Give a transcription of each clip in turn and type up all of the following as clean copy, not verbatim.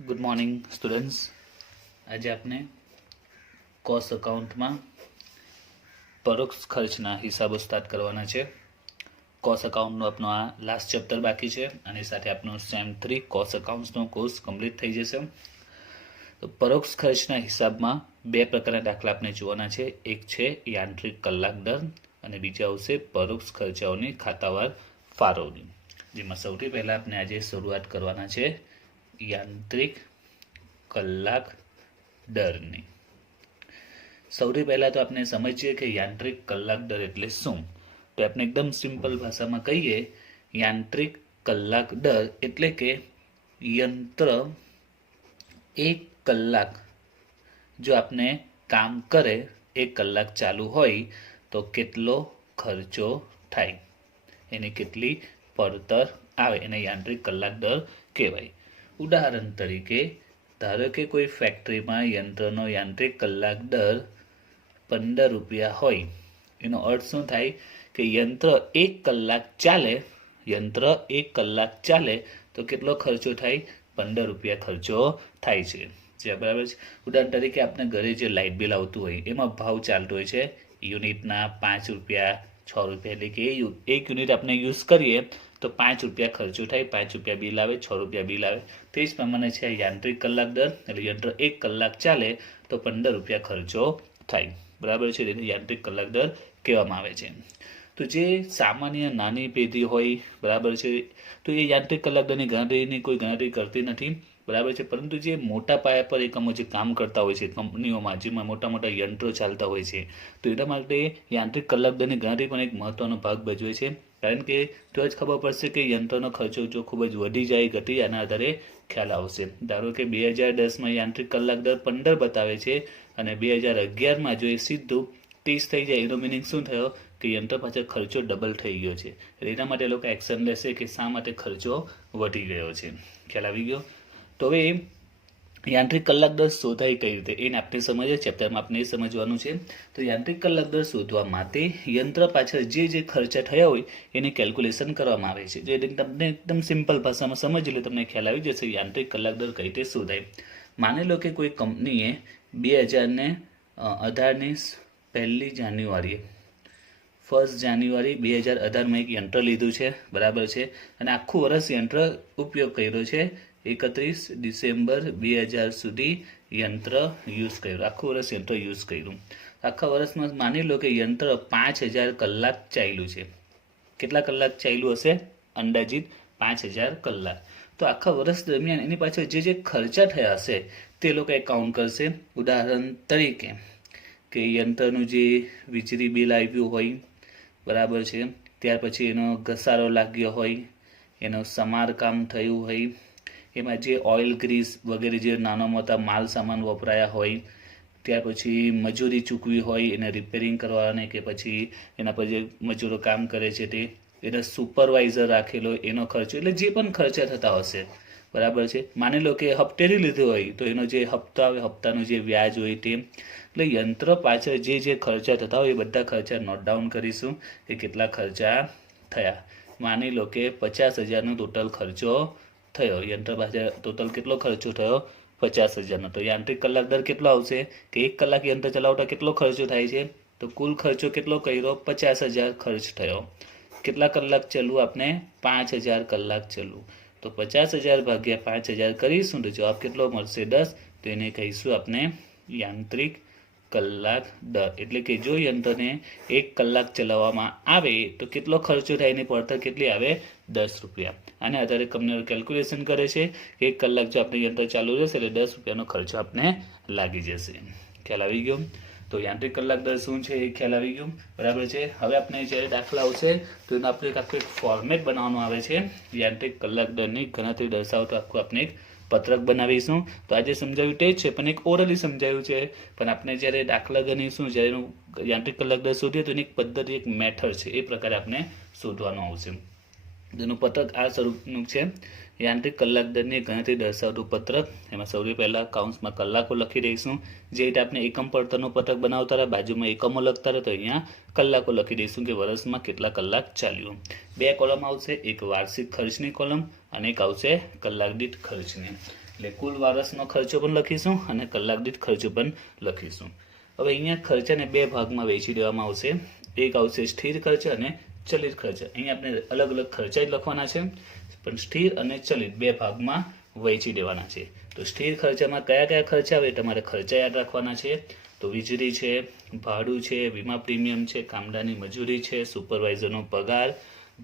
Good morning students. આજે આપણે cost અકાઉન્ટમાં પરોક્ષ ખર્ચના હિસાબો સ્ટાર્ટ કરવાના છે. કોસ્ટ અકાઉન્ટનો આપણો આ લાસ્ટ ચેપ્ટર બાકી છે અને સાથે આપણો સેમ 3 કોસ્ટ અકાઉન્ટ્સનો કોર્સ કમ્પ્લીટ થઈ જશે. તો પરોક્ષ ખર્ચના હિસાબમાં બે પ્રકારના દાખલા આપણે જોવાના છે. એક છે યાંત્રિક કલાક દર અને બીજા આવશે પરોક્ષ ખર્ચાઓની ખાતાવાર ફાળવણી, જેમાં સૌથી પહેલાં આપણે આજે શરૂઆત કરવાના છે યાંત્રિક કલાક દરની. સૌથી પહેલાં તો આપણે સમજીએ કે યાંત્રિક કલાક દર એટલે શું. તો આપણે એકદમ સિમ્પલ ભાષામાં કહીએ, યાંત્રિક કલાક દર એટલે કે યંત્ર એક કલાક જો આપણે કામ કરે, 1 કલાક ચાલુ હોય તો કેટલો ખર્ચો થાય, એની કેટલી પડતર આવે, એને યાંત્રિક કલાક દર કહેવાય. ઉદાહરણ તરીકે ધારો કે કોઈ ફેક્ટરીમાં યંત્રનો યાંત્રિક કલાક દર 15 રૂપિયા હોય. એનો અર્થ શું થાય કે યંત્ર 1 કલાક ચાલે તો કેટલો ખર્ચો થાય? 15 રૂપિયા ખર્ચો થાય છે. બરાબર છે. ઉદાહરણ તરીકે આપણે ઘરે જે લાઇટ બિલ આવતું હોય એમાં ભાવ ચાલતો હોય છે યુનિટના 5 રૂપિયા 6 રૂપિયા, એટલે કે એક યુનિટ આપણે યુઝ કરીએ તો 5 રૂપિયા ખર્ચો થાય, 5 રૂપિયા બિલ આવે, 6 રૂપિયા બિલ આવે. તે જ પ્રમાણે છે યાંત્રિક કલાક દર, એટલે યંત્ર 1 કલાક ચાલે તો 15 રૂપિયા ખર્ચો થાય. બરાબર છે. તેને યાંત્રિક કલાક દર કહેવામાં આવે છે. તો જે સામાન્ય નાની પેઢી હોય, બરાબર છે, તો એ યાંત્રિક કલાક દરની ગણતરીની કોઈ ગણતરી કરતી નથી. બરાબર છે. પરંતુ જે મોટા પાયા પર એકમો જે કામ કરતા હોય છે કંપનીઓમાં, જેમાં મોટા મોટા યંત્રો ચાલતા હોય છે, તો એના માટે યાંત્રિક કલાક દરની ગણતરી પણ એક મહત્વનો ભાગ ભજવે છે. કારણ કે તો જ ખબર પડશે કે યંત્રનો ખર્ચો જો ખૂબ જ વધી જાય, ઘટી જાય, આના આધારે ખ્યાલ આવશે. ધારો કે 2010માં યાંત્રિક કલાક દર 15 બતાવે છે અને 2011માં જો એ સીધું 30 થઈ જાય, એનો મિનિંગ શું થયો કે યંત્ર પાછળ ખર્ચો ડબલ થઈ ગયો છે. એના માટે લોકો એક્શન લેશે કે શા માટે ખર્ચો વધી ગયો છે. ખ્યાલ આવી ગયો? તો હવે યાંત્રિક કલાક દર શોધાય કઈ રીતે, એને આપણે સમજીએ. ચેપ્ટરમાં આપણે એ સમજવાનું છે. તો યાંત્રિક કલાક દર શોધવા માટે યંત્ર પાછળ જે ખર્ચા થયા હોય એની કેલ્ક્યુલેશન કરવામાં આવે છે. જે તમને એકદમ સિમ્પલ ભાષામાં સમજી લે, તમને ખ્યાલ આવી જશે યાંત્રિક કલાક દર કઈ રીતે શોધાય. માની લો કે કોઈ કંપનીએ 2018ની 1 જાન્યુઆરી 2018માં એક યંત્ર લીધું છે. બરાબર છે. અને આખું વર્ષ યંત્ર ઉપયોગ કર્યો છે. 31 ડિસેમ્બર 2000 સુધી યંત્ર યુઝ કર્યું. આખું વર્ષ યંત્ર યુઝ કર્યું. આખા વર્ષમાં માની લો કે યંત્ર 5000 કલાક ચાલ્યું છે. કેટલા કલાક ચાલ્યું હશે? અંદાજિત 5000 કલાક. તો આખા વર્ષ દરમિયાન એની પાછળ જે ખર્ચા થયા હશે તે લોકો કાઉન્ટ કરશે. ઉદાહરણ તરીકે કે યંત્રનું જે વીજળી બિલ આવ્યું હોય, બરાબર છે, ત્યાર પછી એનો ઘસારો લાગ્યો હોય, એનું સમારકામ થયું હોય, એમાં જે ઓઇલ ગ્રીસ વગેરે જે નાના મોટા માલ સામાન વપરાયા હોય, ત્યાર પછી મજૂરી ચૂકવી હોય, એને રિપેરિંગ કરવાને કે પછી એના પર જે મજૂરો કામ કરે છે તે, એનો સુપરવાઇઝર રાખેલો એનો ખર્ચો, એટલે જે પણ ખર્ચા થતા હશે. બરાબર છે. માની લો કે હપ્તેથી લીધું હોય તો એનો જે હપ્તો આવે, હપ્તાનું જે વ્યાજ હોય તે, એટલે યંત્ર પાછળ જે ખર્ચા થતા હોય એ બધા ખર્ચા નોટ ડાઉન કરીશું કે કેટલા ખર્ચા થયા. માની લો કે 50,000નો ટોટલ ખર્ચો થયો. યંત્ર પાછળ ટોટલ કેટલો ખર્ચો થયો? 50,000નો. તો યાંત્રિક કલાક દર કેટલો આવશે કે 1 કલાક યંત્ર ચલાવતા કેટલો ખર્ચો થાય છે? તો કુલ ખર્ચો કેટલો કર્યો? 50,000 ખર્ચ થયો. કેટલા કલાક ચાલવું? આપણે 5000 કલાક ચાલવું. તો 50,000 ભાગ્યા 5000 કરીશું તો જવાબ કેટલો મળશે? 10. તો એને કહીશું આપણે યાંત્રિક કલાક દર. એટલે કે જો યંત્રને 1 કલાક ચલાવવામાં આવે તો કેટલો ખર્ચો થાય, એની પડતર કેટલી આવે? 10 રૂપિયા. આને આધારે કંપનીઓ કેલ્ક્યુલેશન કરે છે કે 1 કલાક જો આપણે યંત્ર ચાલુ રહેશે એટલે 10 રૂપિયાનો ખર્ચો આપણે લાગી જશે. ખ્યાલ આવી ગયો? તો યાંત્રિક કલાક દર શું છે એ ખ્યાલ આવી ગયો. બરાબર છે. હવે આપણે જ્યારે દાખલા આવશે તો એનો આપણે આખું એક ફોર્મેટ બનાવવાનું આવે છે. યાંત્રિક કલાક દરની ગણતરી દર્શાવતો આખું આપણે એક પત્રક બનાવીશું. તો આજે સમજાવ્યું તે જ છે, પણ એક ઓરલી સમજાવ્યું છે. પણ આપણે જ્યારે દાખલા ગણીશું, જ્યારે એનું યાંત્રિક કલાક દર શોધીએ તો એની એક પદ્ધતિ, એક મેથડ છે, એ પ્રકારે આપણે શોધવાનું આવશે. તેનું પત્રક આ સ્વરૂપનું છે. યાંત્રિક કલાક દરની ગણતરી દર્શાવતું પત્રક. એમાં સૌથી પહેલાં કાઉન્સમાં કલાકો લખી દઈશું. જે રીતે આપણે એકમ પડતરનું પત્રક બનાવતા રહ્યા, બાજુમાં એકમો લખતા રહ્યા, તો અહીંયા કલાકો લખી દઈશું કે વર્ષમાં કેટલા કલાક ચાલ્યું. 2 કોલમ આવશે, એક વાર્ષિક ખર્ચની કોલમ અને એક આવશે કલાક દીઠ ખર્ચની. એટલે કુલ વર્ષનો ખર્ચો પણ લખીશું અને કલાક દીઠ ખર્ચો પણ લખીશું. હવે અહીંયા ખર્ચાને બે ભાગમાં વહેંચી દેવામાં આવશે. એક આવશે સ્થિર ખર્ચ અને ચલિત ખર્ચ. અહીંયા આપણે અલગ અલગ ખર્ચા જ લખવાના છે, પણ સ્થિર અને ચલિત બે ભાગમાં વહેંચી દેવાના છે. તો સ્થિર ખર્ચામાં કયા કયા ખર્ચા આવે તમારે ખર્ચા યાદ રાખવાના છે. તો વીજળી છે, ભાડું છે, વીમા પ્રીમિયમ છે, કામદારની મજૂરી છે, સુપરવાઇઝરનો પગાર,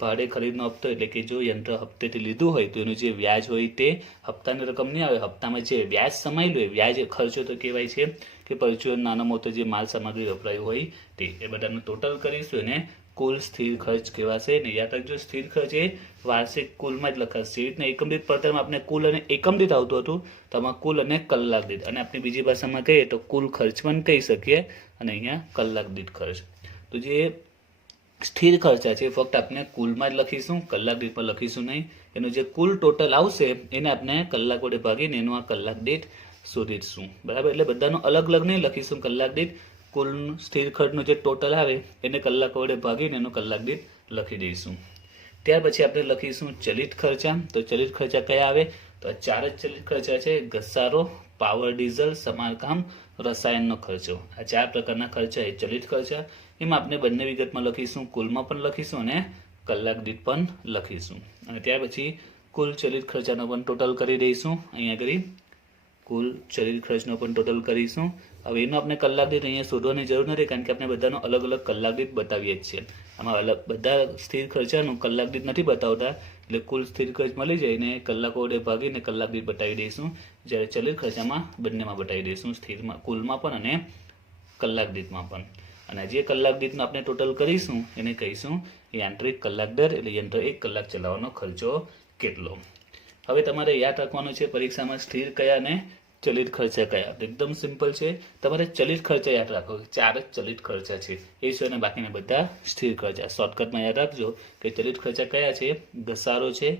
ભાડે ખરીદનો હપ્તો, એટલે કે જો યંત્ર હપ્તેથી લીધું હોય તો એનું જે વ્યાજ હોય તે હપ્તાની રકમ નહીં આવે, હપ્તામાં જે વ્યાજ સમાયેલું હોય, વ્યાજ ખર્ચો તો કહેવાય છે કે પરચુરણ નાનો મોટો જે માલ સામગ્રી વપરાયું હોય તે, એ બધાનું ટોટલ કરીશું અને કુલ સ્થિર ખર્ચ કહેવાશે. ને યાદ રાખજો સ્થિર ખર્ચ એ વાર્ષિક કુલમાં જ લખાશે. એ રીતના એકમ દીઠ પડતરમાં આપણે કુલ અને એકમ દીઠ આવતું હતું, તો આમાં કુલ અને કલાક દીઠ, અને આપણે બીજી ભાષામાં કહીએ તો કુલ ખર્ચ પણ કહી શકીએ, અને અહીંયા કલાક દીઠ ખર્ચ. તો જે સ્થિર ખર્ચા છે ફક્ત આપણે કુલમાં જ લખીશું, કલાક દીઠ પર લખીશું નહીં. એનું જે કુલ ટોટલ આવશે એને આપણે કલાક વડે ભાગીને એનું આ કલાક દીઠ શોધીશું. બરાબર, એટલે બધાનું અલગ અલગ નહીં લખીશું. કલાક દીઠ કુલ સ્થિર ખર્ચનું જે ટોટલ આવે એને કલાક વડે ભાગીને એનું કલાક દીઠ લખી દઈશું. ત્યાર પછી આપણે લખીશું ચલિત ખર્ચા. તો ચલિત ખર્ચા કયા આવે, તો આ ચાર જ ચલિત ખર્ચા છે: ઘસારો, પાવર, ડીઝલ, સમારકામ, રસાયણનો ખર્ચો. આ ચાર પ્રકારના ખર્ચા એ ચલિત ખર્ચા. એમાં આપણે બંને વિગતમાં લખીશું, કુલમાં પણ લખીશું અને કલાક દીઠ પણ લખીશું. અને ત્યાર પછી કુલ ચલિત ખર્ચાનો પણ ટોટલ કરી દઈશું. અહીંયા કરી કુલ ચલિત ખર્ચનો પણ ટોટલ કરીશું. હવે એનો આપણે કલાક દીઠ અહીંયા શોધવાની જરૂર નથી, કારણ કે આપણે બધાનો અલગ અલગ કલાક દીઠ બતાવીએ જ છીએ. આમાં અલગ બધા સ્થિર ખર્ચાનું કલાક દીઠ નથી બતાવતા, એટલે કુલ સ્થિર ખર્ચ મળી જાય ને કલાકો વડે ભાગીને કલાક દીઠ બતાવી દઈશું. જ્યારે ચલિત ખર્ચામાં બંનેમાં બતાવી દઈશું, સ્થિરમાં કુલમાં પણ અને કલાક દીઠમાં પણ. અને જે કલાક દીઠનો આપણે ટોટલ કરીશું એને કહીશું યાંત્રિક કલાક દર, એટલે યંત્ર 1 કલાક ચલાવવાનો ખર્ચો કેટલો. હવે તમારે યાદ રાખવાનું છે પરીક્ષામાં સ્થિર કયા અને ચલિત ખર્ચા કયા. એકદમ સિમ્પલ છે, તમારે ચલિત ખર્ચા યાદ રાખો. ચાર જ ચલિત ખર્ચા છે એ છે, અને બાકીના બધા સ્થિર ખર્ચા. શોર્ટકટમાં યાદ રાખજો કે ચલિત ખર્ચા કયા છે: ઘસારો છે,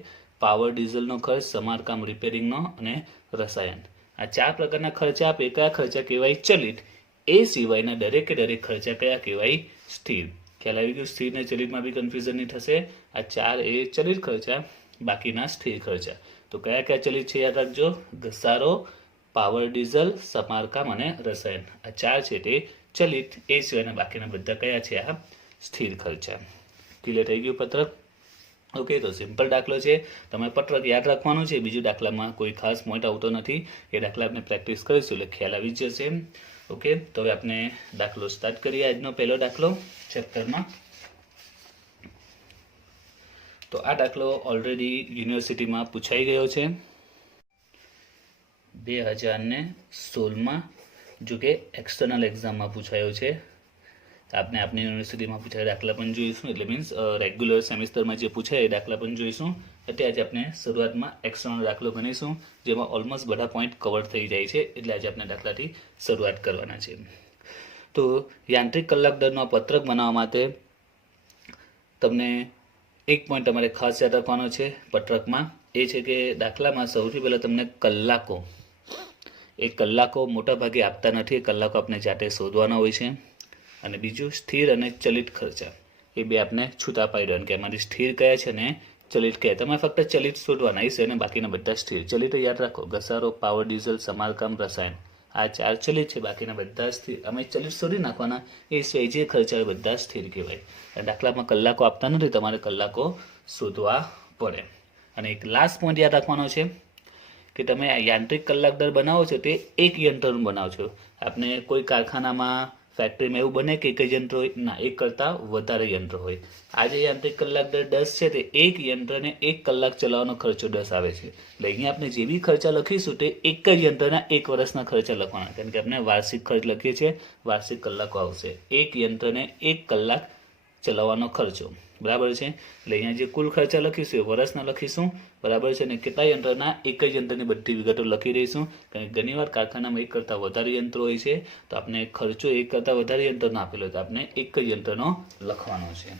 પાવર ડીઝલનો ખર્ચ, સમારકામ રિપેરિંગનો અને રસાયણ. આ ચાર પ્રકારના ખર્ચા આપે કયા ખર્ચા કહેવાય ચલિત, એ સિવાયના દરેકે દરેક ખર્ચા કયા કહેવાય સ્થિર. ખ્યાલ આવી ગયું? સ્થિર ને ચલિતમાં બી કન્ફ્યુઝન નહીં થશે. આ ચાર એ ચલિત ખર્ચા, બાકીના સ્થિર ખર્ચા. તો કયા કયા ચલિત છે યાદ રાખજો: ઘસારો, પાવર ડીઝલ, સમારકામ અને રસાયણ. આ ચાર છે તે ચલિત, એ સિવાયના બાકીના બધા કયા છે આ સ્થિર ખર્ચા. ક્લિયર થઈ ગયું પત્રક? ઓકે, તો સિમ્પલ દાખલો છે, તમારે પત્રક યાદ રાખવાનું છે. બીજું દાખલામાં કોઈ ખાસ પોઈન્ટ આવતો નથી, એ દાખલા આપણે પ્રેક્ટિસ કરીશું એટલે ખ્યાલ આવી જશે. ઓકે, તો હવે આપણે દાખલો સ્ટાર્ટ કરીએ. આજનો પહેલો દાખલો ચેપ્ટરમાં. તો આ દાખલો ઓલરેડી યુનિવર્સિટીમાં પૂછાઈ ગયો છે 2016માં, જો કે એક્સટર્નલ એક્ઝામમાં પૂછાયો છે. આપણે આપણી યુનિવર્સિટીમાં પૂછાયેલા દાખલા પણ જોઈશું, એટલે મીન્સ રેગ્યુલર સેમિસ્ટરમાં જે પૂછાય એ દાખલા પણ જોઈશું. એટલે આજે આપણે શરૂઆતમાં એક્સટર્નલ દાખલો ગણીશું, જેમાં ઓલમોસ્ટ બધા પોઈન્ટ કવર થઈ જાય છે. એટલે આજે આપણે દાખલાથી શરૂઆત કરવાના છે. તો યાંત્રિક કલાક દરનો પત્રક બનાવવા માટે તમને એક પોઈન્ટ તમારે ખાસ યાદ રાખવાનો છે પત્રકમાં, એ છે કે દાખલામાં સૌથી પહેલાં તમને કલાકો, એ કલાકો મોટા ભાગે આપતા નથી, કલાકો આપણે જાતે શોધવાના હોય છે. અને બીજું સ્થિર અને ચલિત ખર્ચા, એ બે આપણે છૂટા પાડી દેવાના કે અમારી સ્થિર કયા છે ને ચલિત કયા. તમારે ફક્ત ચલિત શોધવાના છે અને બાકીના બધા સ્થિર. ચલિત યાદ રાખો: ઘસારો, પાવર, ડીઝલ, સમારકામ, રસાયણ. આ ચાર ચલિત છે, બાકીના બધા સ્થિર. અમે ચલિત શોધી નાખવાના, એ સિવાય જે ખર્ચા હોય બધા સ્થિર કહેવાય. અને દાખલામાં કલાકો આપતા નથી, તમારે કલાકો શોધવા પડે. અને એક લાસ્ટ પોઈન્ટ યાદ રાખવાનો છે કે તમે આ યાંત્રિક કલાક દર બનાવો છો તે એક યંત્રનું બનાવો છો. આપણે કોઈ કારખાનામાં, ફેક્ટરીમાં એવું બને કે એક જ યંત્ર હોય ના, એક કરતાં વધારે યંત્ર હોય. આજે યાંત્રિક કલાક દર 10 છે, તે એક યંત્રને 1 કલાક ચલાવવાનો ખર્ચો 10 આવે છે. એટલે અહીંયા આપણે જે બી ખર્ચા લખીશું તે એક જ યંત્રના 1 વર્ષના ખર્ચા લખવાના, કારણ કે આપણે વાર્ષિક ખર્ચ લખીએ છીએ, વાર્ષિક કલાકો આવશે. એક યંત્રને 1 કલાક ચલાવવાનો ખર્ચો, બરાબર છે. એટલે અહીંયા જે કુલ ખર્ચા લખીશું એ વર્ષના લખીશું, બરાબર છે. અને કેટલા યંત્રના, એક જ યંત્રની બધી વિગતો લખી દઈશું, કારણ કે ઘણીવાર કારખાનામાં એક કરતાં વધારે યંત્રો હોય છે, તો આપણે ખર્ચો એક કરતાં વધારે યંત્રનો આપેલો હોય તો આપણે એક જ યંત્રનો લખવાનો છે.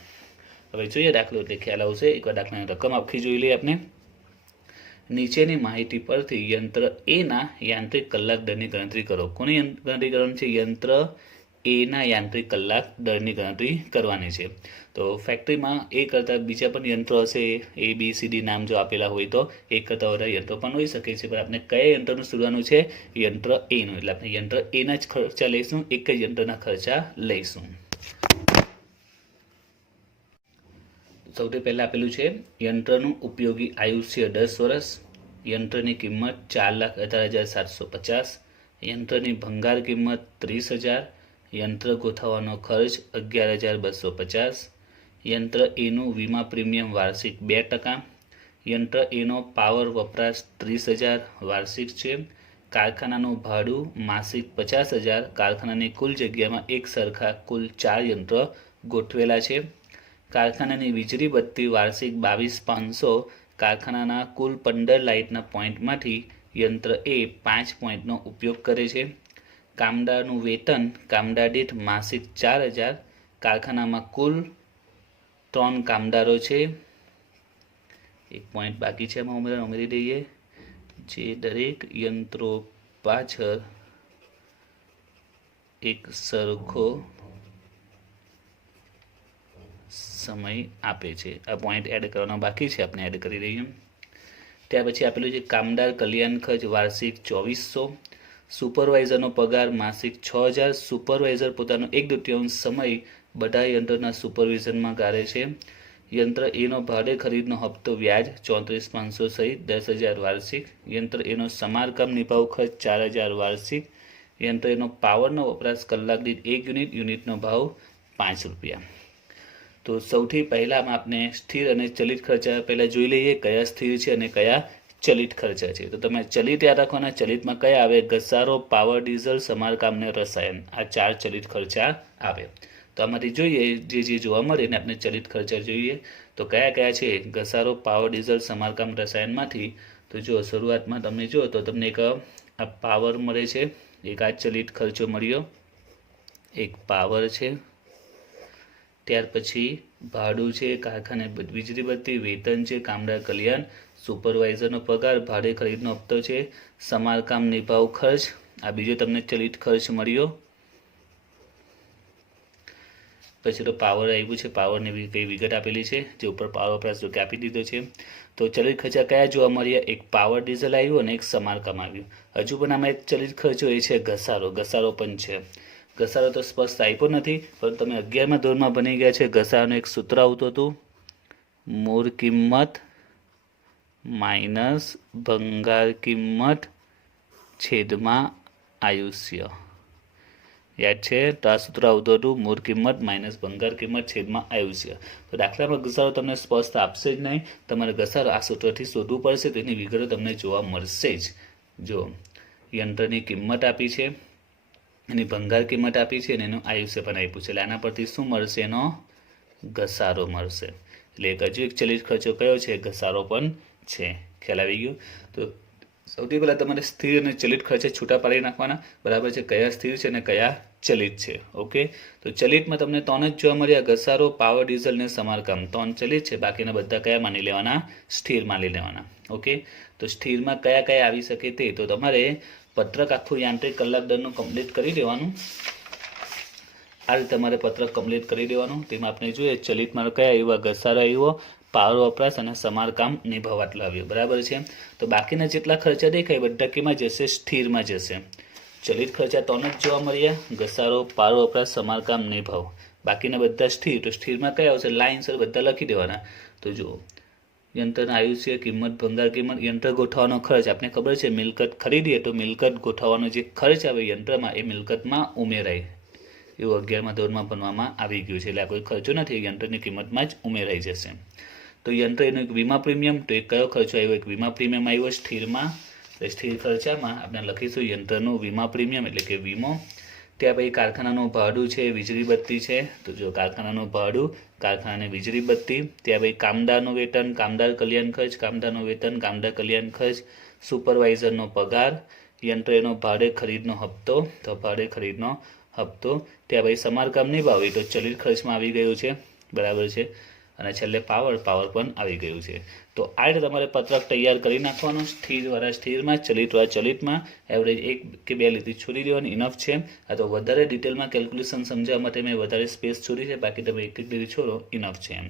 હવે જોઈએ દાખલો એટલે ખ્યાલ આવશે. એકવાર દાખલાની રકમ આખી જોઈ લઈએ આપણે. નીચેની માહિતી પરથી યંત્ર એના યાંત્રિક કલાક દરની ગણતરી કરો. કોની ગણતરી કરવાની છે? યંત્ર એના યાંત્રિક કલાક દરની ગણતરી કરવાની છે. તો ફેક્ટરીમાં એ કરતાં બીજા પણ યંત્રો હશે, ABCD નામ જો આપેલા હોય તો એક કરતાં વધારે યંત્રો પણ હોઈ શકે છે, પણ આપણે કયા યંત્રનું શોધવાનું છે? યંત્ર એનું. એટલે આપણે યંત્ર એના જ ખર્ચા લઈશું, એક જ યંત્રના ખર્ચા લઈશું. સૌથી પહેલાં આપેલું છે યંત્રનું ઉપયોગી આયુષ્ય 10 વર્ષ, યંત્રની કિંમત 4,18,750, યંત્રની ભંગાર કિંમત 30,000, યંત્ર ગોઠવવાનો ખર્ચ 11,250, યંત્ર એનું વીમા પ્રીમિયમ વાર્ષિક 2%, યંત્ર એનો પાવર વપરાશ 30,000 વાર્ષિક છે, કારખાનાનું ભાડું માસિક 50,000, કારખાનાની કુલ જગ્યામાં એક સરખા કુલ 4 યંત્ર ગોઠવેલા છે, કારખાનાની વીજળી બત્તી વાર્ષિક 22,500, કારખાનાના કુલ 15 લાઇટના પોઈન્ટમાંથી યંત્ર એ 5 પોઈન્ટનો ઉપયોગ કરે છે, કામદારનું વેતન કામદાર દીઠ માસિક 4,000, કારખાનામાં કુલ 3 કામદારો છે, એક પોઈન્ટ બાકી છે એમાં ઉમેરી દઈએ, જે દરેક યંત્રો પાછળ એક સરખો સમય આપે છે. આ પોઈન્ટ એડ કરવાનો બાકી છે, આપણે એડ કરી દઈએ. ત્યાર પછી આપેલું છે કામદાર કલ્યાણ ખર્ચ વાર્ષિક 2,400, સુપરવાઇઝરનો પગાર માસિક 6,000, સુપરવાઇઝર પોતાનો 1/2 સમય બધા યંત્રોના સુપરવિઝનમાં ગાળે છે, યંત્ર એનો ભાડે ખરીદનો હપ્તો વ્યાજ 34,500 સહિત 10,000 વાર્ષિક, યંત્ર એનો સમારકામ નિભાવ ખર્ચ 4,000 વાર્ષિક, યંત્ર એનો પાવરનો વપરાશ કલાક દીઠ 1 યુનિટ, યુનિટનો ભાવ 5 રૂપિયા. તો સૌથી પહેલાં આપણે સ્થિર અને ચલિત ખર્ચા પહેલાં જોઈ લઈએ, કયા સ્થિર છે અને કયા ચલિત ખર્ચા છે. તો તમે ચલિત યાદ રાખવાના, ચલિતમાં કયા આવે? ઘસારો, પાવર, ડીઝલ, સમારકામ ને રસાયણ, આ 4 ચલિત ખર્ચા આવે. તો આમાંથી જોઈએ જે જોવા મળે ને આપણે ચલિત ખર્ચા જોઈએ. તો કયા કયા છે? ઘસારો, પાવર, ડીઝલ, સમારકામ, રસાયણમાંથી. તો જો શરૂઆતમાં તમને જો તો તમને એક આ પાવર મળે છે, એક આ ચલિત ખર્ચો મળ્યો, એક પાવર છે, ત્યાર પછી ભાડું છે, કારખાને વીજળી બત્તી, વેતન છે, કામદાર કલ્યાણ, સુપરવાઇઝરનો પગાર, ભાડે ખરીદનો હપ્તો છે, સમારકામ નિભાવ ખર્ચ, આ બીજો તમને ચલિત ખર્ચ મળ્યો. પછી તો પાવર આવ્યું છે, પાવરની કઈ વિગત આપેલી છે, જે ઉપર પાવર વપરાશ જો કે આપી દીધો છે. તો ચલિત ખર્ચા કયા જોવા મળ્યા? એક પાવર ડીઝલ આવ્યું અને એક સમારકામ આવ્યું. હજુ પણ આમાં એક ચલિત ખર્ચો એ છે ઘસારો, ઘસારો પણ છે. ઘસારો તો સ્પષ્ટ આપ્યો નથી, પરંતુ તમે 11મા ધોરણમાં ભણી ગયા છે. ઘસારાનું એક સૂત્ર આવતું હતું, મૂળ કિંમત માઇનસ ભંગાર કિંમત છેદમાં આયુષ્ય. યાદ છે? તો આ સૂત્ર આવતું હતું, મૂળ કિંમત માઇનસ ભંગાર કિંમત છેદમાં આયુષ્ય. તો દાખલામાં ઘસારો તમને સ્પષ્ટ આપશે જ નહીં, તમારે ઘસારો આ સૂત્રથી શોધવું પડશે, તો એની વિગતો તમને જોવા મળશે જ. જો યંત્રની કિંમત આપી છે, એની ભંગાર કિંમત આપી છે અને એનું આયુષ્ય પણ આપ્યું છે, એટલે આના પરથી શું મળશે? એનો ઘસારો મળશે. એટલે એક હજુ એક ચલિત ખર્ચો કયો છે? ઘસારો પણ છે. ખ્યાલ આવી ગયો? તો સૌથી પહેલાં તમારે સ્થિર અને ચલિત ખર્ચે છૂટા પાડી નાખવાના, બરાબર છે? કયા સ્થિર છે અને કયા ચલિત છે. ઓકે, તો ચલિતમાં તમને 3 જ જોવા મળ્યા, ઘસારો, પાવર, ડીઝલ ને સમારકામ. 3 ચલિત છે, બાકીના બધા કયા માની લેવાના? સ્થિર માની લેવાના. ઓકે, તો સ્થિરમાં કયા કયા આવી શકે તે? તો તમારે પત્રક આખું યાંત્રિક કલાક દરનું કમ્પ્લીટ કરી દેવાનું. આ રીતે તમારે પત્રક કમ્પ્લીટ કરી દેવાનું. તેમાં આપણે જોઈએ ચલિતમાં કયા આવ્યા? ઘસારો આવ્યો, પાવર વપરાશ અને સમારકામ નિભાવ આટલો આવ્યો, બરાબર છે? તો બાકીના જેટલા ખર્ચા દેખાય બધા કેમાં જશે? સ્થિરમાં જશે. ચલિત ખર્ચા 3 જ જોવા મળ્યા, ઘસારો, પાવર વપરાશ, સમારકામ, નિભાવ. બાકીના બધા સ્થિર. તો સ્થિરમાં કયા આવશે? લાઇનસર બધા લખી દેવાના. તો જુઓ, યંત્રના આયુષ્ય, કિંમત, ભંગાર કિંમત, યંત્ર ગોઠવવાનો ખર્ચ. આપણે ખબર છે મિલકત ખરીદીએ તો મિલકત ગોઠવવાનો જે ખર્ચ આવે યંત્રમાં એ મિલકતમાં ઉમેરાય, એવું 11મા ધોરણમાં ભણવામાં આવી ગયું છે. એટલે આ કોઈ ખર્ચો નથી, યંત્રની કિંમતમાં જ ઉમેરાઈ જશે. તો યંત્ર એનો એક વીમા પ્રીમિયમ. તો એક કયો ખર્ચો આવ્યો? એક વીમા પ્રીમિયમ આવ્યો સ્થિરમાં. સ્થિર ખર્ચામાં આપણે લખીશું યંત્રનું વીમા પ્રીમિયમ એટલે કે વીમો. ત્યાં પછી કારખાનાનું ભાડું છે, વીજળી બત્તી છે. તો જો કારખાનાનું ભાડું, કારખાનાની વીજળી બત્તી. ત્યાં પછી કામદારનું વેતન, કામદાર કલ્યાણ ખર્ચ, કામદારનું વેતન, કામદાર કલ્યાણ ખર્ચ, સુપરવાઇઝરનો પગાર, યંત્ર એનો ભાડે ખરીદનો હપ્તો. તો ભાડે ખરીદનો હપ્તો. ત્યાં પછી સમારકામ નિભાવી તો ચલિત ખર્ચમાં આવી ગયું છે, બરાબર છે? અને છેલ્લે પાવર પણ આવી ગયું છે. તો આ રીતે તમારે પત્રક તૈયાર કરી નાખવાનું, સ્થિરવાળા સ્થિરમાં, ચલિતવાળા ચલિતમાં, એવરેજ 1 કે 2 લીટી છોડી દેવાની, ઇનફ છે. આ તો વધારે ડિટેલમાં કેલ્ક્યુલેશન સમજાવવા માટે મેં વધારે સ્પેસ છોડી છે, બાકી તમે 1 લીટી છોડો ઇનફ છે એમ.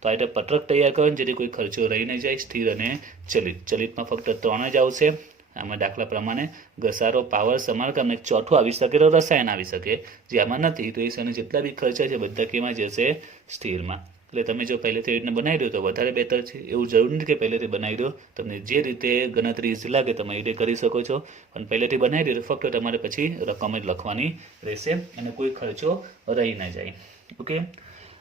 તો આ રીતે પત્રક તૈયાર કરવાનું જેથી કોઈ ખર્ચો રહી ન જાય. સ્થિર અને ચલિતમાં ફક્ત 3 જ આવશે. આમાં દાખલા પ્રમાણે ઘસારો, પાવર, સમારકામ અને ચોથું આવી શકે તો રસાયણ આવી શકે, જે આમાં નથી. તો એ જેટલા બી ખર્ચા છે બધા કેમાં જશે? સ્થિરમાં. એટલે તમે જો પહેલેથી રીતને બનાવી દો તો વધારે બેટર છે. એવું જરૂર નથી કે પહેલેથી બનાવી દો, તમને જે રીતે ગણતરી ઇઝી લાગે તમે એ રીતે કરી શકો છો, પણ પહેલેથી બનાવી દો તો ફક્ત તમારે પછી રકમ જ લખવાની રહેશે અને કોઈ ખર્ચો રહી ના જાય. ઓકે,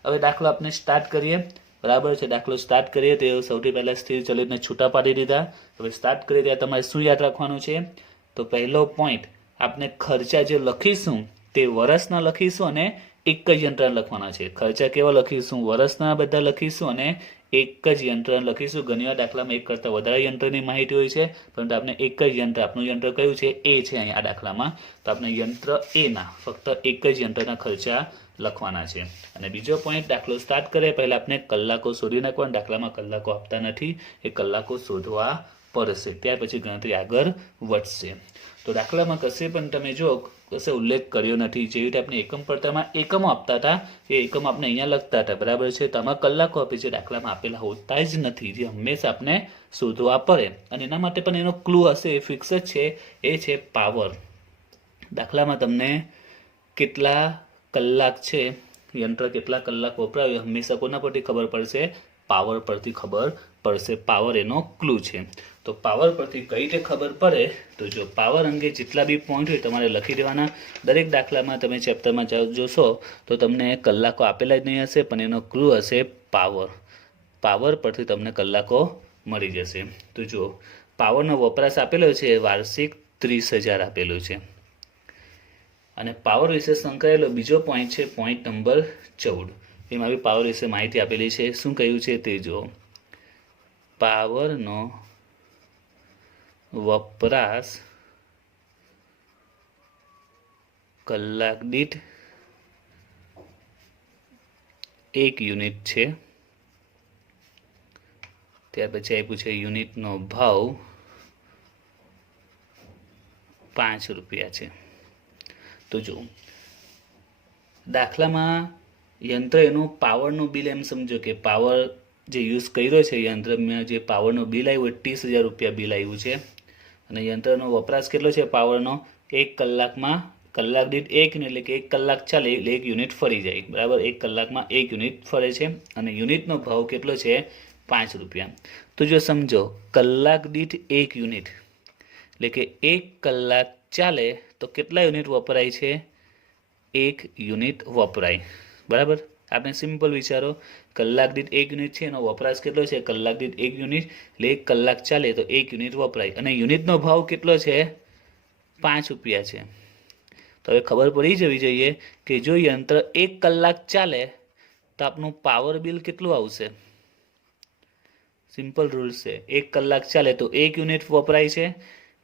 હવે દાખલો આપણે સ્ટાર્ટ કરીએ. બરાબર છે, દાખલો સ્ટાર્ટ કરીએ તો સૌથી પહેલાં સ્થિર ચલિતને છૂટા પાડી દીધા. હવે સ્ટાર્ટ કરીએ ત્યાં તમારે શું યાદ રાખવાનું છે? તો પહેલો પોઈન્ટ, આપણે ખર્ચા જે લખીશું તે વર્ષના લખીશું અને એક જ યંત્ર લખવાના છે. ખર્ચા કેવા લખીશું? વર્ષના બધા લખીશું અને એક જ યંત્ર લખીશું. ઘણીવાર દાખલામાં એક કરતાં વધારે યંત્રની માહિતી હોય છે, પરંતુ આપણે એક જ યંત્ર, આપણું યંત્ર કયું છે? એ છે અહીં આ દાખલામાં. તો આપણે યંત્ર એના ફક્ત એક જ યંત્રના ખર્ચા લખવાના છે. અને બીજો પોઈન્ટ, દાખલો સ્ટાર્ટ કરે પહેલાં આપણે કલાકો શોધી નાખવાના. દાખલામાં કલાકો આપતા નથી, એ કલાકો શોધવા પડશે, ત્યાર પછી ગણતરી આગળ વધશે. તો દાખલામાં કશે પણ તમે જો કશે ઉલ્લેખ કર્યો નથી. જેવી રીતે આપણે એકમ પડતામાં એકમો આપતા હતા, એ એકમ આપણે અહીંયા લખતા હતા. બરાબર છે, તો આમાં કલાકો આપે છે, દાખલામાં આપેલા હોતા જ નથી, જે હંમેશા આપણે શોધવા પડે. અને એના માટે પણ એનો ક્લુ હશે, એ ફિક્સ જ છે, એ છે પાવર. દાખલામાં તમને કેટલા કલાક છે, યંત્ર કેટલા કલાક વપરાયું, હંમેશા કોના પરથી ખબર પડશે? પાવર પરથી ખબર પડશે. પાવર એનો ક્લુ છે. તો પાવર પરથી કઈ રીતે ખબર પડે? તો જો પાવર અંગે જેટલા બી પોઈન્ટ હોય તમારે લખી દેવાના. દરેક દાખલામાં તમે ચેપ્ટરમાં જોશો તો તમને કલાકો આપેલા જ નહીં હશે, પણ એનો ક્લુ હશે પાવર. પાવર પરથી તમને કલાકો મળી જશે. તો જો પાવરનો વપરાશ આપેલો છે, વાર્ષિક 30,000 આપેલું છે. અને પાવર વિશે સંકળાયેલો બીજો પોઈન્ટ છે પોઈન્ટ નંબર 14. એમાં બી પાવર વિશે માહિતી આપેલી છે. શું કહ્યું છે તે જો, પાવરનો વપરાશ કલાક દીઠ 1 યુનિટ છે. ત્યાર પછી આપ્યું છે યુનિટનો ભાવ 5 રૂપિયા છે. તો જો દાખલામાં યંત્ર એનું પાવરનું બિલ એમ સમજો કે પાવર જે યુઝ કર્યો છે યંત્રમાં, જે પાવરનું બિલ આવ્યું 30,000 રૂપિયા બિલ આવ્યું છે. અને યંત્રનો વપરાશ કેટલો છે પાવરનો? 1 કલાકમાં, કલાક દીઠ 1 એટલે કે 1 કલાક ચાલે એટલે 1 યુનિટ ફરી જાય. બરાબર, 1 કલાકમાં 1 યુનિટ ફરે છે. અને યુનિટનો ભાવ કેટલો છે? 5 રૂપિયા. તો જો સમજો કલાક દીઠ 1 યુનિટ એટલે કે 1 કલાક ચાલે તો કેટલા યુનિટ વપરાય છે? 1 યુનિટ વપરાય. બરાબર, આપણે સિમ્પલ વિચારો, કલાક દીઠ 1 યુનિટ છે, એનો વપરાશ કેટલો છે? કલાક દીઠ 1 યુનિટ એટલે 1 કલાક ચાલે તો 1 યુનિટ વપરાય. અને યુનિટનો ભાવ કેટલો છે? 5 રૂપિયા છે. તો હવે ખબર પડી જવી જોઈએ કે જો યંત્ર 1 કલાક ચાલે તો આપનું પાવર બિલ કેટલું આવશે? સિમ્પલ રૂલ્સ છે, 1 કલાક ચાલે તો 1 યુનિટ વપરાય છે.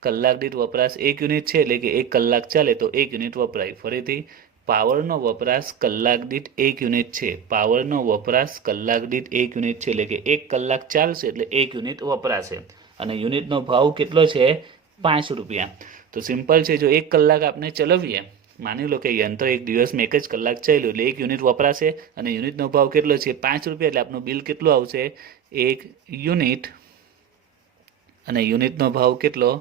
કલાક દીઠ વપરાશ 1 યુનિટ છે, એટલે કે 1 કલાક ચાલે તો 1 યુનિટ વપરાય. ફરીથી, પાવરનો વપરાશ કલાક દીઠ 1 યુનિટ છે. પાવરનો વપરાશ કલાક દીઠ 1 યુનિટ છે, એટલે કે 1 કલાક ચાલશે એટલે 1 યુનિટ વપરાશે. અને યુનિટનો ભાવ કેટલો છે? 5 રૂપિયા. તો સિમ્પલ છે, જો 1 કલાક આપણે ચલાવીએ, માની લો કે યંત્ર એક દિવસમાં 1 જ કલાક ચાલ્યું એટલે 1 યુનિટ વપરાશે અને યુનિટનો ભાવ કેટલો છે? 5 રૂપિયા. એટલે આપણું બિલ કેટલું આવશે? 1 યુનિટ અને યુનિટનો ભાવ કેટલો?